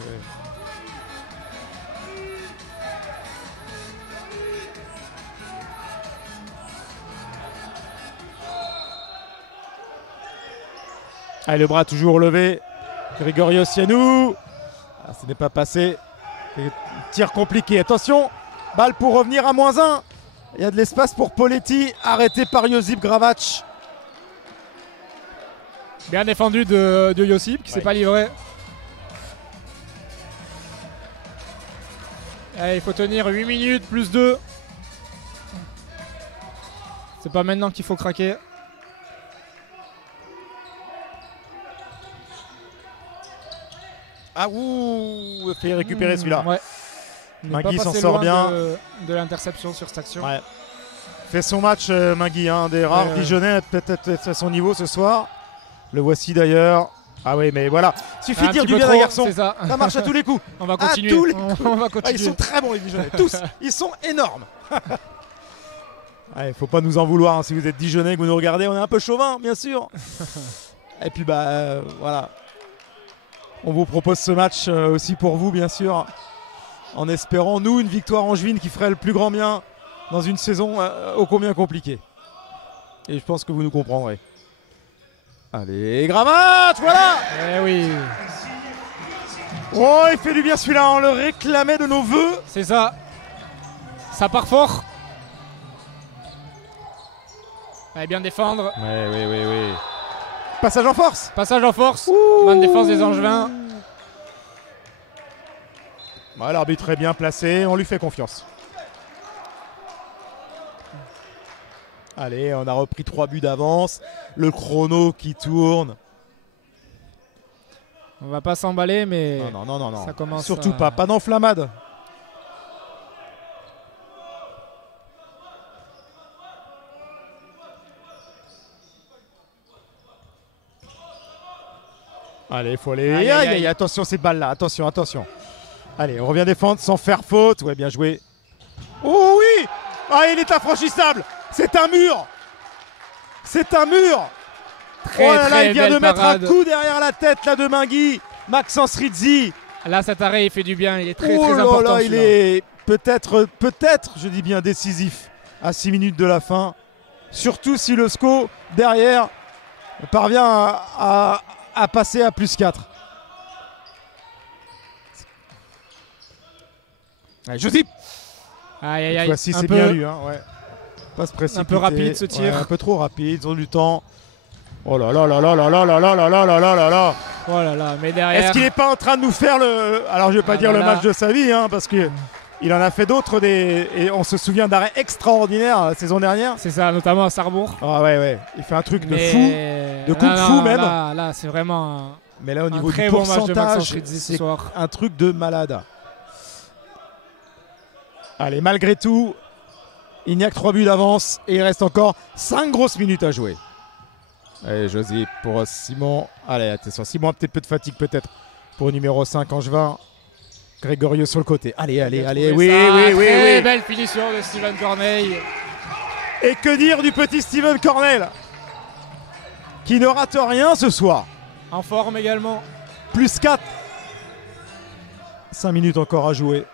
Allez, le bras toujours levé. Grigorios Yanou. Ah, ce n'est pas passé. Tir compliqué. Attention, balle pour revenir à -1. Il y a de l'espace pour Poletti. Arrêté par Josip Gravac. Bien défendu de Josip qui s'est pas livré. Allez, il faut tenir 8 minutes plus 2. C'est pas maintenant qu'il faut craquer. Ah ouh, fait récupérer celui-là. Ouais. Il n'est Magui pas s'en passé sort loin bien. de l'interception sur cette action. Ouais. Fait son match, Magui, un des rares Ouais. Dijonnais peut-être à son niveau ce soir. Le voici d'ailleurs. Ah oui, mais voilà. Suffit Un de dire petit du peu bien trop, d'un garçon. c'est ça. Ça marche à tous les coups. On va À continuer. tous les On va Ah, continuer. ils sont très bons les Dijonnais, tous. Ils sont énormes. Il faut pas nous en vouloir hein, si vous êtes Dijonnais, que vous nous regardez. On est un peu chauvin, bien sûr. Et puis voilà. On vous propose ce match aussi pour vous, bien sûr. En espérant, nous, une victoire angevine qui ferait le plus grand bien dans une saison ô combien compliquée. Et je pense que vous nous comprendrez. Allez, Gravac, voilà. Eh oui, Oh, il fait du bien celui-là, on le réclamait de nos voeux. c'est ça. Ça part fort. Allez, bien défendre. Oui. Passage en force. Passage en force. Bonne défense des Angevins. L'arbitre est bien placé, on lui fait confiance. Allez, on a repris 3 buts d'avance. Le chrono qui tourne. On va pas s'emballer, mais Non. ça commence Surtout à- pas d'enflammade. Allez, il faut aller. Aïe, aïe, aïe. Attention ces balles là, attention. Allez, on revient défendre sans faire faute. Ouais, bien joué. Oh oui. Ah, il est infranchissable. C'est un mur. Très, Oh là là, très il vient belle de mettre parade. un coup derrière la tête là de Mingui. Maxence Rizzi. Là, cet arrêt, il fait du bien. Il est très, Oh très là important. là, il celui-là. est peut-être, je dis bien décisif à 6 minutes de la fin. Surtout si le SCO derrière parvient à passer à +4. Allez, Josip. Aïe, aïe, Cette aïe. fois-ci, Un c'est peu- bien lu. Hein, ouais. Pas se précipiter. Un peu rapide, ce tir. Ouais, un peu trop rapide, ils ont du temps. Oh là là là là là là là là là là là là là là. Oh là là, mais derrière. Est-ce qu'il n'est pas en train de nous faire le... Alors je vais pas Ah dire là le là. match de sa vie, hein, parce qu'il en a fait d'autres, et on se souvient d'arrêts extraordinaires la saison dernière. C'est ça, notamment à Sarrebourg. Ah ouais, il fait un truc de Mais- fou, de Non, kung-fu non, même. Là, c'est vraiment Mais là au un niveau très du bon match de pourcentage, Maxence Rizzi ce c'est soir. un truc de malade. Allez, malgré tout, il n'y a que 3 buts d'avance et il reste encore 5 grosses minutes à jouer. Allez, José pour Simon. Allez, attention, Simon a peut-être peu de fatigue peut-être pour le numéro 5 angevin. Grégorio sur le côté. Allez, oui. Très belle finition de Steven Corneille. Et que dire du petit Steven Cornell qui ne rate rien ce soir. En forme également. plus 4. 5 minutes encore à jouer.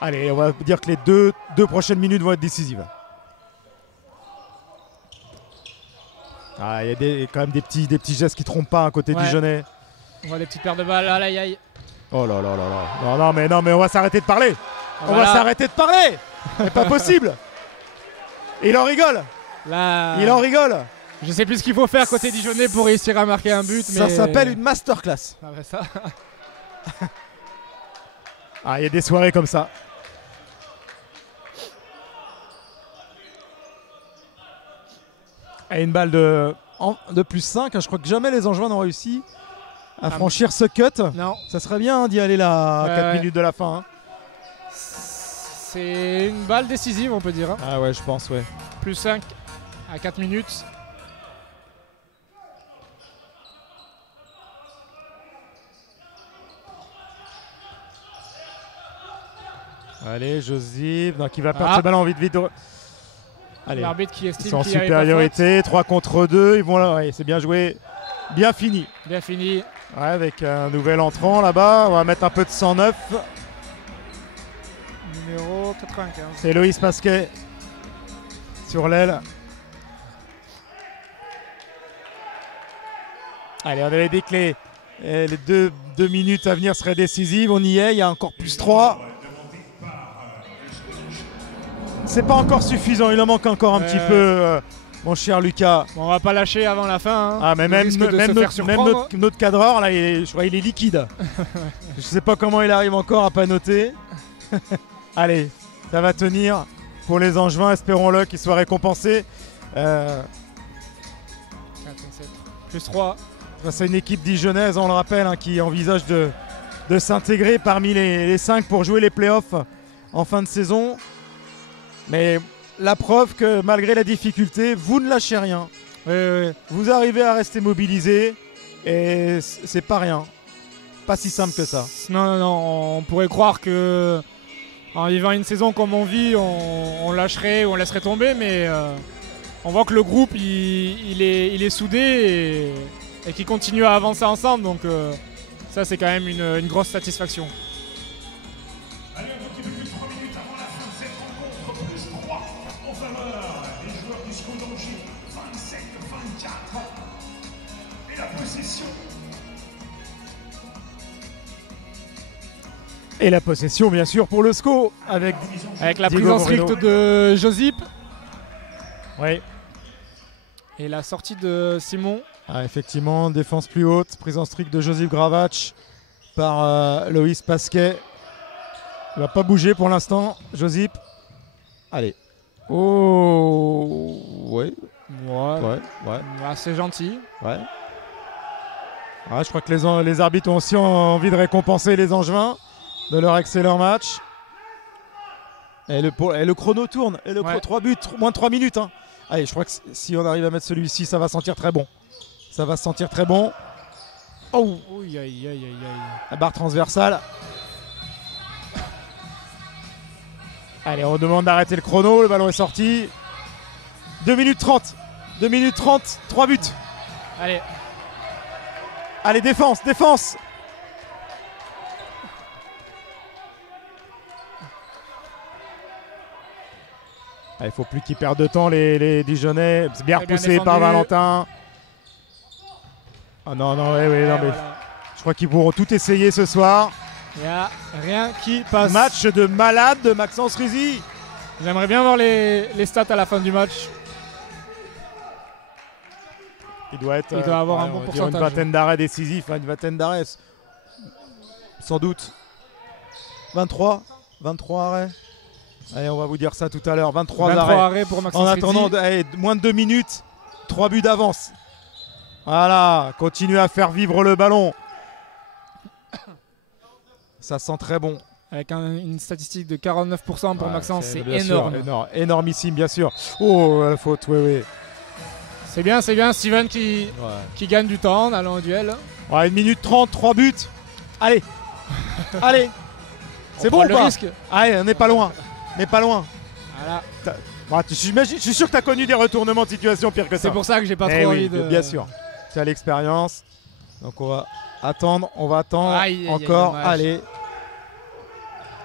Allez, on va dire que les deux prochaines minutes vont être décisives. Ah, il y a quand même des petits gestes qui trompent pas à côté Ouais. Dijonais. On voit les petites paires de balles. Aïe aïe. Oh là là là là. Non mais on va s'arrêter de parler. On Voilà. va s'arrêter de parler. C'est pas possible. Il en rigole. Là, Il en rigole. je sais plus ce qu'il faut faire côté Dijonais pour réussir à marquer un but. Ça mais... s'appelle une masterclass. Ah ouais, ça. Ah, il y a des soirées comme ça. Et une balle de plus 5. Je crois que jamais les Angevins n'ont réussi à franchir ce cut. Non, Ça serait bien d'y aller là à Ouais, 4 ouais. minutes de la fin. Hein. c'est une balle décisive, on peut dire. Hein. Ah ouais, je pense, ouais. Plus 5 à 4 minutes. Allez, Josip, donc il va perdre Ah. ce ballon vite. Allez, L'arbitre qui ils estime sont en qu'il y avait pas supériorité, 3 contre 2. Ils vont là, ouais, c'est bien joué, bien fini. faute. Bien fini. Ouais, avec un nouvel entrant là-bas, on va mettre un peu de 109. Numéro 95. C'est Loïs Pasquet sur l'aile. Allez, on avait dit que les deux minutes à venir seraient décisives. On y est, il y a encore plus 3. C'est pas encore suffisant, il en manque encore un petit peu, mon cher Lucas. Bon, on va pas lâcher avant la fin. Hein. Ah, mais On même risque de se faire notre, surprendre. notre cadreur, là, je crois qu'il est liquide. Je sais pas comment il arrive encore à pas noter. Allez, ça va tenir pour les Angevins, espérons-le qu'ils soient récompensés. 4, 7. Plus 3. C'est une équipe dijonnaise, on le rappelle, hein, qui envisage de s'intégrer parmi les 5 pour jouer les playoffs en fin de saison. Mais la preuve que malgré la difficulté, vous ne lâchez rien. Oui. Vous arrivez à rester mobilisé et c'est pas rien. Pas si simple que ça. Non, on pourrait croire que en vivant une saison comme on vit, on lâcherait ou on laisserait tomber, mais on voit que le groupe il est soudé et qu'il continue à avancer ensemble, donc ça c'est quand même une grosse satisfaction. Allez, un petit peu plus de 3 minutes avant la fin de cette rencontre, plus 3 en faveur des joueurs du SCO d'Angers, 27-24. Et la possession. Et la possession, bien sûr, pour le SCO avec Avec la prise Diego en strict Moreno. de Josip Oui. et la sortie de Simon. Ah, effectivement, défense plus haute, prise en strict de Josip Gravac par Loïs Pasquet. Il va pas bouger pour l'instant, Josip. Allez. Oh, ouais, ouais. C'est gentil. Ouais. Ah, je crois que les arbitres ont aussi envie de récompenser les Angevins de leur excellent match. Et le chrono tourne. Et 3 buts, moins de 3 minutes. Hein. Allez, je crois que si on arrive à mettre celui-ci, ça va sentir très bon. Ça va sentir très bon. Oh, Aïe. la barre transversale. Allez, on demande d'arrêter le chrono. Le ballon est sorti. 2 minutes 30. 2 minutes 30, 3 buts. Allez, Allez, défense. Il ne faut plus qu'ils perdent de temps, les Dijonnais. C'est bien Très bien repoussé défendu. par Valentin. Ah non, non, mais voilà. je crois qu'ils pourront tout essayer ce soir. Il n'y a rien qui passe. Match de malade de Maxence Rizzi. J'aimerais bien voir les stats à la fin du match. Il doit avoir un bon on va dire pourcentage. une vingtaine d'arrêts décisifs, une vingtaine d'arrêts. Sans doute. 23 arrêts. Allez, on va vous dire ça tout à l'heure. 23 arrêts. pour Maxence En Rizzi. attendant, moins de 2 minutes, 3 buts d'avance. Voilà, continuez à faire vivre le ballon. Ça sent très bon. Avec une statistique de 49% pour Ouais, Maxence, c'est bien sûr, énorme. énormissime, bien sûr. Oh, la faute, oui. C'est bien, Steven qui gagne du temps en allant au duel. Ouais, 1 minute 30, 3 buts. Allez, allez. C'est bon ou le pas? risque. Allez, on n'est pas loin. Voilà. Bon, je suis sûr que tu as connu des retournements de situation pire que ça. C'est pour ça que j'ai pas Eh trop oui, envie de. bien sûr. Tu as l'expérience. Donc on va attendre. Aïe, aïe, encore. dommage. Allez.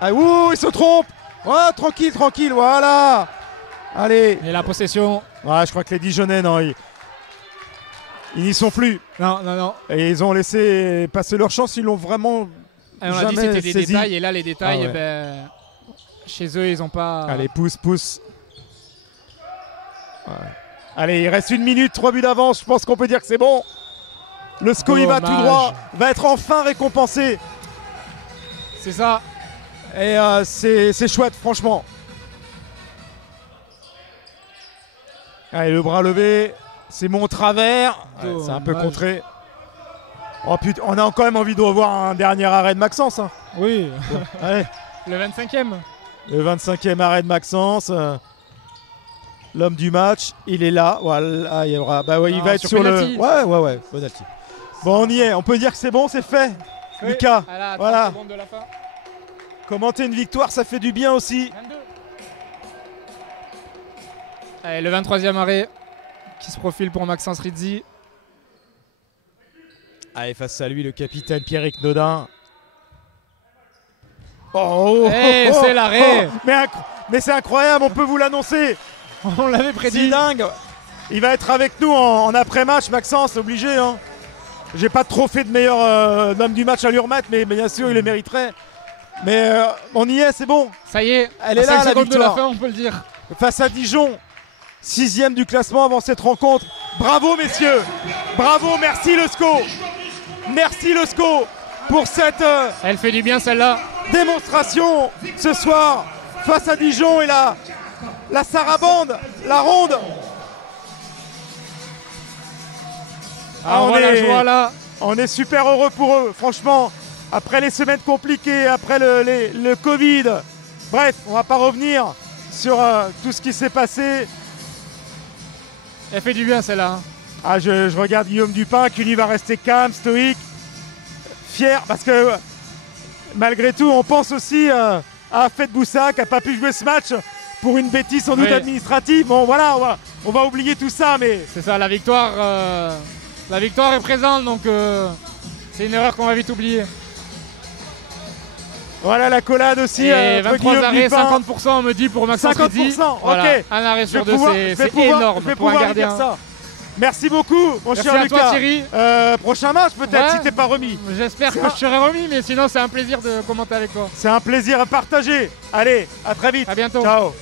Ah, ouh, il se trompe. Oh, tranquille, voilà. Allez. Et la possession. Ouais, je crois que les Dijonais, non, ils n'y sont plus. Non. Et ils ont laissé passer leur chance. Ils l'ont vraiment Et on a dit jamais c'était des saisi. détails. Et là, les détails, Ah ouais. ben, chez eux, ils ont pas. Allez, pousse. Ouais. Allez, il reste 1 minute, 3 buts d'avance. Je pense qu'on peut dire que c'est bon. Le SCO, il va tout Dommage. droit. Va être enfin récompensé. C'est ça. Et c'est chouette, franchement. Allez, le bras levé. C'est mon travers. Ouais, c'est un peu Dommage. contré. Oh putain, on a quand même envie de revoir un dernier arrêt de Maxence. Hein. Oui. Allez, Le 25e. le 25e arrêt de Maxence. L'homme du match, il est là. Voilà, il va être sur sur penalty. le. Ouais, penalty. Bon, on y est. On peut dire que c'est bon, c'est fait. Oui. Lucas, À la 30 voilà. secondes de la fin. Commenter une victoire, ça fait du bien aussi. 22. Allez, le 23e arrêt qui se profile pour Maxence Rizzi. Allez, face à lui, le capitaine Pierrick Nodin. Oh, C'est l'arrêt. Mais c'est incroyable, on peut vous l'annoncer. On l'avait C'est prédit. dingue. Il va être avec nous en après-match, Maxence, obligé. Hein. J'ai pas de trophée de meilleur homme du match à lui remettre, mais bien sûr, il le mériterait. Mais on y est, c'est bon. Ça y est, Elle à est là, 5 la secondes de la victoire. fin, on peut le dire. Face à Dijon, 6e du classement avant cette rencontre. Bravo, messieurs. Bravo, merci le SCO. Merci le SCO pour cette Elle fait du bien celle-là. démonstration ce soir face à Dijon et la sarabande, la ronde. Ah, on voit la joie là. On est super heureux pour eux, franchement. Après les semaines compliquées, après le Covid. Bref, on va pas revenir sur tout ce qui s'est passé. Elle fait du bien celle-là. Ah, je regarde Guillaume Dupin qui lui va rester calme, stoïque, fier, parce que malgré tout, on pense aussi à Fed Boussa qui n'a pas pu jouer ce match pour une bêtise sans doute Oui. administrative. Bon, voilà, on va oublier tout ça, mais C'est ça, la victoire est présente, donc c'est une erreur qu'on va vite oublier. voilà la collade aussi. Et entre 23 Guillaume arrêts, Dupin. 50% on me dit pour Maxence 50%, Rizzi. ok. Voilà, un arrêt sur deux, c'est énorme Je vais pour un pouvoir lui dire gardien. ça. Merci beaucoup, mon Merci cher à Lucas. toi Thierry. Prochain match peut-être Ouais. si t'es pas remis. J'espère que je serai remis, mais sinon c'est un plaisir de commenter avec toi. C'est un plaisir à partager. Allez, à très vite. À bientôt. Ciao.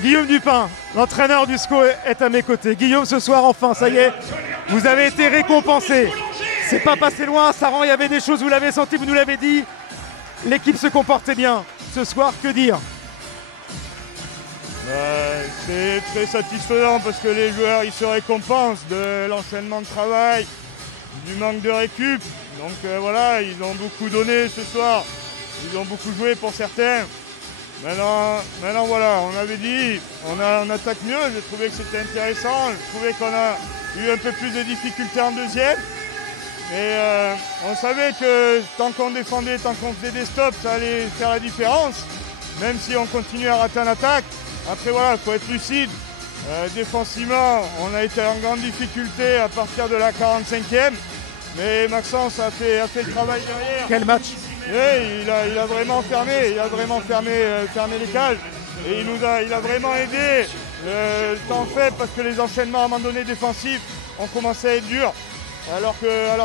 Guillaume Dupin, l'entraîneur du SCO, est à mes côtés. Guillaume, ce soir, enfin, ça y est, vous avez été récompensé. C'est pas passé loin, à Saran, il y avait des choses, vous l'avez senti, vous nous l'avez dit. L'équipe se comportait bien. Ce soir, que dire? C'est très satisfaisant parce que les joueurs ils se récompensent de l'enchaînement de travail, du manque de récup. Donc voilà, ils ont beaucoup donné ce soir. Ils ont beaucoup joué pour certains. Maintenant voilà, on avait dit, on attaque mieux. J'ai trouvé que c'était intéressant. Je trouvais qu'on a eu un peu plus de difficultés en deuxième. Mais on savait que tant qu'on défendait, tant qu'on faisait des stops, ça allait faire la différence. Même si on continue à rater en attaque. Après voilà, il faut être lucide. Défensivement, on a été en grande difficulté à partir de la 45e. Mais Maxence a fait le travail derrière. Quel match? Et il a vraiment fermé les cages. Et il a vraiment aidé le temps faible parce que les enchaînements à un moment donné défensifs ont commencé à être durs. Alors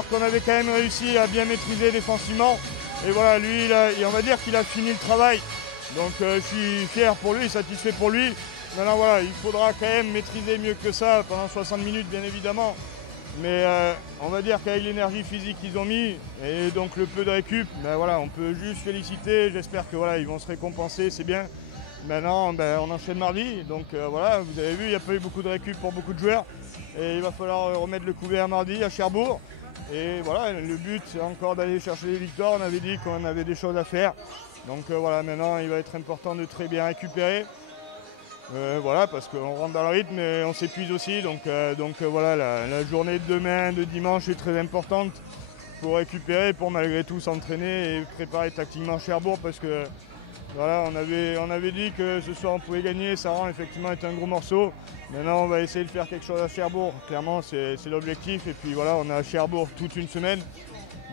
qu'on avait quand même réussi à bien maîtriser défensivement. Et voilà, lui, on va dire qu'il a fini le travail. Donc je suis fier pour lui, satisfait pour lui. Maintenant voilà, il faudra quand même maîtriser mieux que ça pendant 60 minutes bien évidemment. Mais on va dire qu'avec l'énergie physique qu'ils ont mis et donc le peu de récup, ben voilà, on peut juste féliciter. J'espère que voilà, ils vont se récompenser, c'est bien. Maintenant, on enchaîne mardi. Donc voilà, vous avez vu, il n'y a pas eu beaucoup de récup pour beaucoup de joueurs. Et il va falloir remettre le couvert mardi à Cherbourg. Et voilà, le but c'est encore d'aller chercher les victoires. On avait dit qu'on avait des choses à faire. Donc voilà, maintenant il va être important de très bien récupérer. Voilà, parce qu'on rentre dans le rythme et on s'épuise aussi. Donc voilà, la journée de demain, de dimanche est très importante pour récupérer, pour malgré tout s'entraîner et préparer tactiquement Cherbourg, parce que voilà, on avait dit que ce soir on pouvait gagner. Saran effectivement est un gros morceau. Maintenant on va essayer de faire quelque chose à Cherbourg. Clairement c'est l'objectif. Et puis voilà, on est à Cherbourg toute une semaine.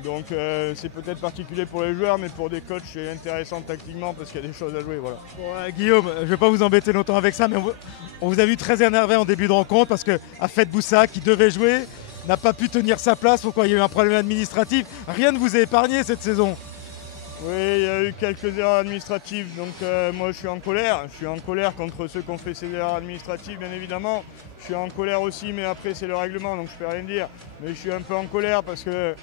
Donc c'est peut-être particulier pour les joueurs, mais pour des coachs c'est intéressant tactiquement parce qu'il y a des choses à jouer. Voilà. Bon, Guillaume, je ne vais pas vous embêter longtemps avec ça, mais on vous a vu très énervé en début de rencontre parce que Afet Boussa, qui devait jouer, n'a pas pu tenir sa place. Pourquoi? Il y a eu un problème administratif. Rien ne vous a épargné cette saison. Oui, il y a eu quelques erreurs administratives, donc moi je suis en colère. Je suis en colère contre ceux qui ont fait ces erreurs administratives, bien évidemment. Je suis en colère aussi, mais après c'est le règlement, donc je peux rien dire. Mais je suis un peu en colère parce que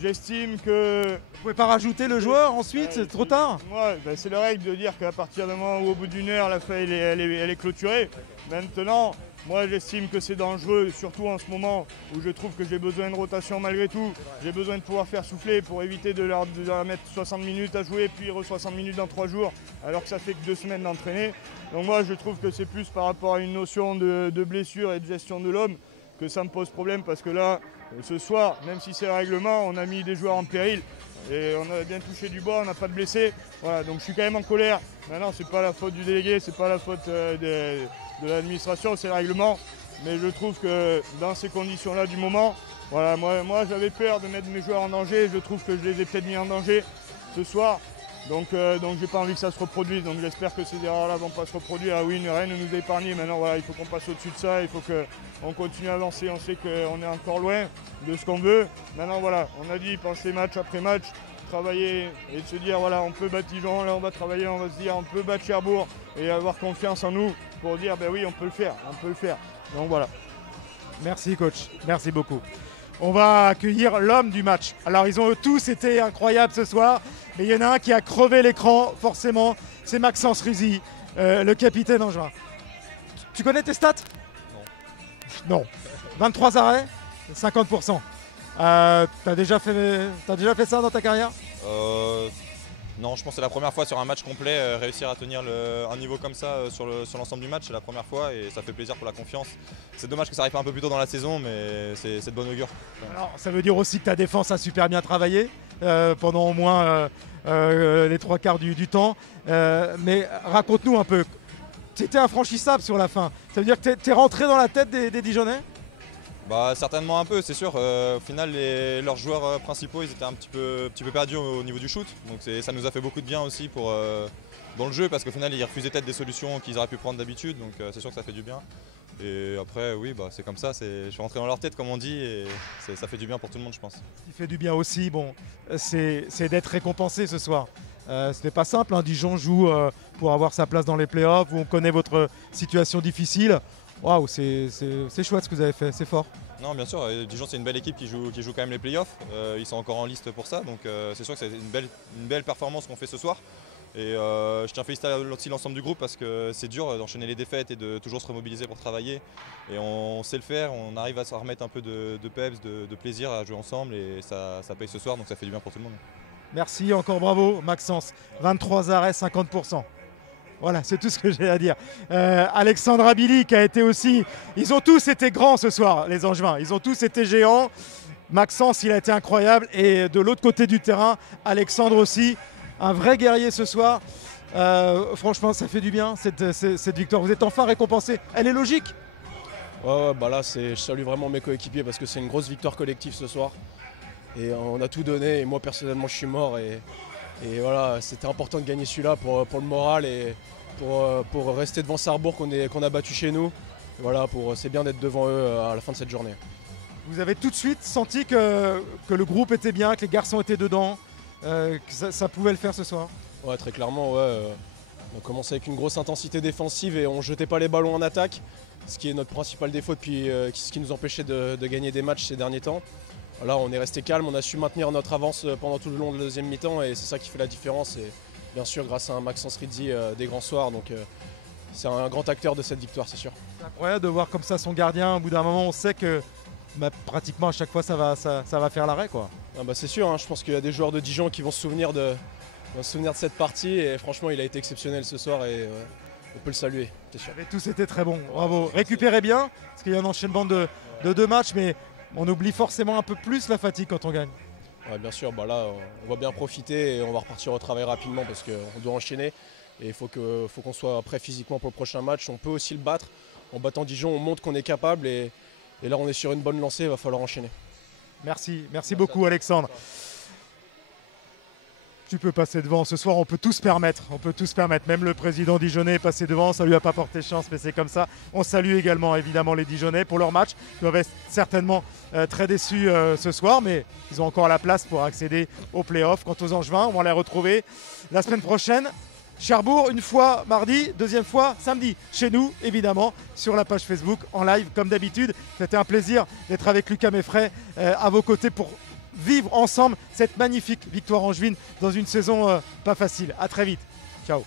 j'estime que... Vous pouvez pas rajouter le joueur ensuite, c'est trop tard. Moi, c'est la règle de dire qu'à partir du moment où au bout d'une heure, la feuille elle est clôturée. Maintenant, moi j'estime que c'est dangereux, surtout en ce moment où je trouve que j'ai besoin de rotation malgré tout. J'ai besoin de pouvoir faire souffler pour éviter de leur mettre 60 minutes à jouer, puis 60 minutes dans 3 jours, alors que ça fait que 2 semaines d'entraîner. Donc moi je trouve que c'est plus par rapport à une notion de blessure et de gestion de l'homme que ça me pose problème, parce que là, ce soir, même si c'est le règlement, on a mis des joueurs en péril. Et on a bien touché du bois, on n'a pas de blessés. Voilà, donc je suis quand même en colère. Maintenant, c'est pas la faute du délégué, c'est pas la faute de l'administration, c'est le règlement. Mais je trouve que dans ces conditions-là du moment, voilà, moi j'avais peur de mettre mes joueurs en danger. Je trouve que je les ai peut-être mis en danger ce soir. Donc j'ai pas envie que ça se reproduise. Donc j'espère que ces erreurs-là ne vont pas se reproduire. Ah oui, rien ne nous a épargné. Maintenant, voilà, il faut qu'on passe au-dessus de ça. Il faut qu'on continue à avancer. On sait qu'on est encore loin de ce qu'on veut. Maintenant, voilà, on a dit penser match après match, travailler et de se dire, voilà, on peut battre Dijon. Là, on va travailler, on va se dire, on peut battre Cherbourg et avoir confiance en nous pour dire, ben oui, on peut le faire. On peut le faire. Donc voilà. Merci coach, merci beaucoup. On va accueillir l'homme du match. Alors ils ont tous été incroyables ce soir, mais il y en a un qui a crevé l'écran, forcément, c'est Maxence Rizzi, le capitaine angevin. Tu connais tes stats? Non. 23 arrêts, 50%. T'as déjà fait ça dans ta carrière? Non, je pense que c'est la première fois sur un match complet, réussir à tenir un niveau comme ça sur l'ensemble du match, c'est la première fois et ça fait plaisir pour la confiance. C'est dommage que ça arrive un peu plus tôt dans la saison, mais c'est de bonne augure. Alors, ça veut dire aussi que ta défense a super bien travaillé pendant au moins les 3/4 du temps. Mais raconte-nous un peu, tu étais infranchissable sur la fin. Ça veut dire que tu es rentré dans la tête des Dijonnais? Bah, certainement un peu, c'est sûr. Au final, leurs joueurs principaux, ils étaient un petit peu perdus au niveau du shoot. Donc ça nous a fait beaucoup de bien aussi dans le jeu, parce qu'au final, ils refusaient peut-être des solutions qu'ils auraient pu prendre d'habitude. Donc c'est sûr que ça fait du bien. Et après, oui, bah, c'est comme ça. Je suis rentré dans leur tête, comme on dit, et ça fait du bien pour tout le monde, je pense. Ce qui fait du bien aussi, bon, c'est d'être récompensé ce soir. C'était pas simple, hein. Dijon joue pour avoir sa place dans les playoffs. On connaît votre situation difficile. Waouh, c'est chouette ce que vous avez fait, c'est fort. Non, bien sûr, Dijon c'est une belle équipe qui joue quand même les playoffs. Ils sont encore en liste pour ça, donc c'est sûr que c'est une belle performance qu'on fait ce soir. Et je tiens à féliciter aussi l'ensemble du groupe, parce que c'est dur d'enchaîner les défaites et de toujours se remobiliser pour travailler. Et on sait le faire, on arrive à se remettre un peu de peps, de plaisir à jouer ensemble, et ça paye ce soir, donc ça fait du bien pour tout le monde. Merci, encore bravo Maxence. 23 arrêts, 50%. Voilà, c'est tout ce que j'ai à dire. Alexandre Abili qui a été aussi... Ils ont tous été grands ce soir, les Angevins. Ils ont tous été géants. Maxence, il a été incroyable. Et de l'autre côté du terrain, Alexandre aussi. Un vrai guerrier ce soir. Franchement, ça fait du bien, cette victoire. Vous êtes enfin récompensé. Elle est logique. Ouais, bah là, je salue vraiment mes coéquipiers, parce que c'est une grosse victoire collective ce soir. Et on a tout donné. Et moi, personnellement, je suis mort. Et voilà, c'était important de gagner celui-là pour le moral et pour rester devant Sarrebourg qu'on a battu chez nous. Et voilà, c'est bien d'être devant eux à la fin de cette journée. Vous avez tout de suite senti que le groupe était bien, que les garçons étaient dedans, que ça pouvait le faire ce soir? Ouais, très clairement, ouais. On commençait avec une grosse intensité défensive et on ne jetait pas les ballons en attaque, ce qui est notre principal défaut depuis ce qui nous empêchait de gagner des matchs ces derniers temps. Là, on est resté calme, on a su maintenir notre avance pendant tout le long de la deuxième mi-temps, et c'est ça qui fait la différence. Et bien sûr, grâce à un Maxence Rizzi des grands soirs, donc c'est un grand acteur de cette victoire, c'est sûr. C'est incroyable de voir comme ça son gardien. Au bout d'un moment, on sait que pratiquement à chaque fois, ça va faire l'arrêt, quoi. Ah bah c'est sûr, hein, je pense qu'il y a des joueurs de Dijon qui vont se souvenir de cette partie, et franchement, il a été exceptionnel ce soir. Et on peut le saluer, c'est sûr. Vous avez tous été très bons, bravo. Récupérez bien, parce qu'il y a un enchaînement de 2 matchs, mais on oublie forcément un peu plus la fatigue quand on gagne. Ouais, bien sûr, là on va bien profiter et on va repartir au travail rapidement parce qu'on doit enchaîner. Et il faut qu'on soit prêt physiquement pour le prochain match. On peut aussi le battre. En battant Dijon, on montre qu'on est capable et là on est sur une bonne lancée, il va falloir enchaîner. Merci beaucoup Alexandre. Tu peux passer devant ce soir, on peut tous se permettre. Même le président dijonnais est passé devant, ça lui a pas porté chance, mais c'est comme ça. On salue également évidemment les Dijonnais pour leur match. Ils doivent être certainement très déçus ce soir, mais ils ont encore la place pour accéder aux playoffs. Quant aux Angevins, on va les retrouver la semaine prochaine. Cherbourg, une fois mardi, deuxième fois samedi. Chez nous, évidemment, sur la page Facebook, en live, comme d'habitude. C'était un plaisir d'être avec Lucas Meffray à vos côtés pour vivre ensemble cette magnifique victoire angevine dans une saison pas facile. À très vite. Ciao.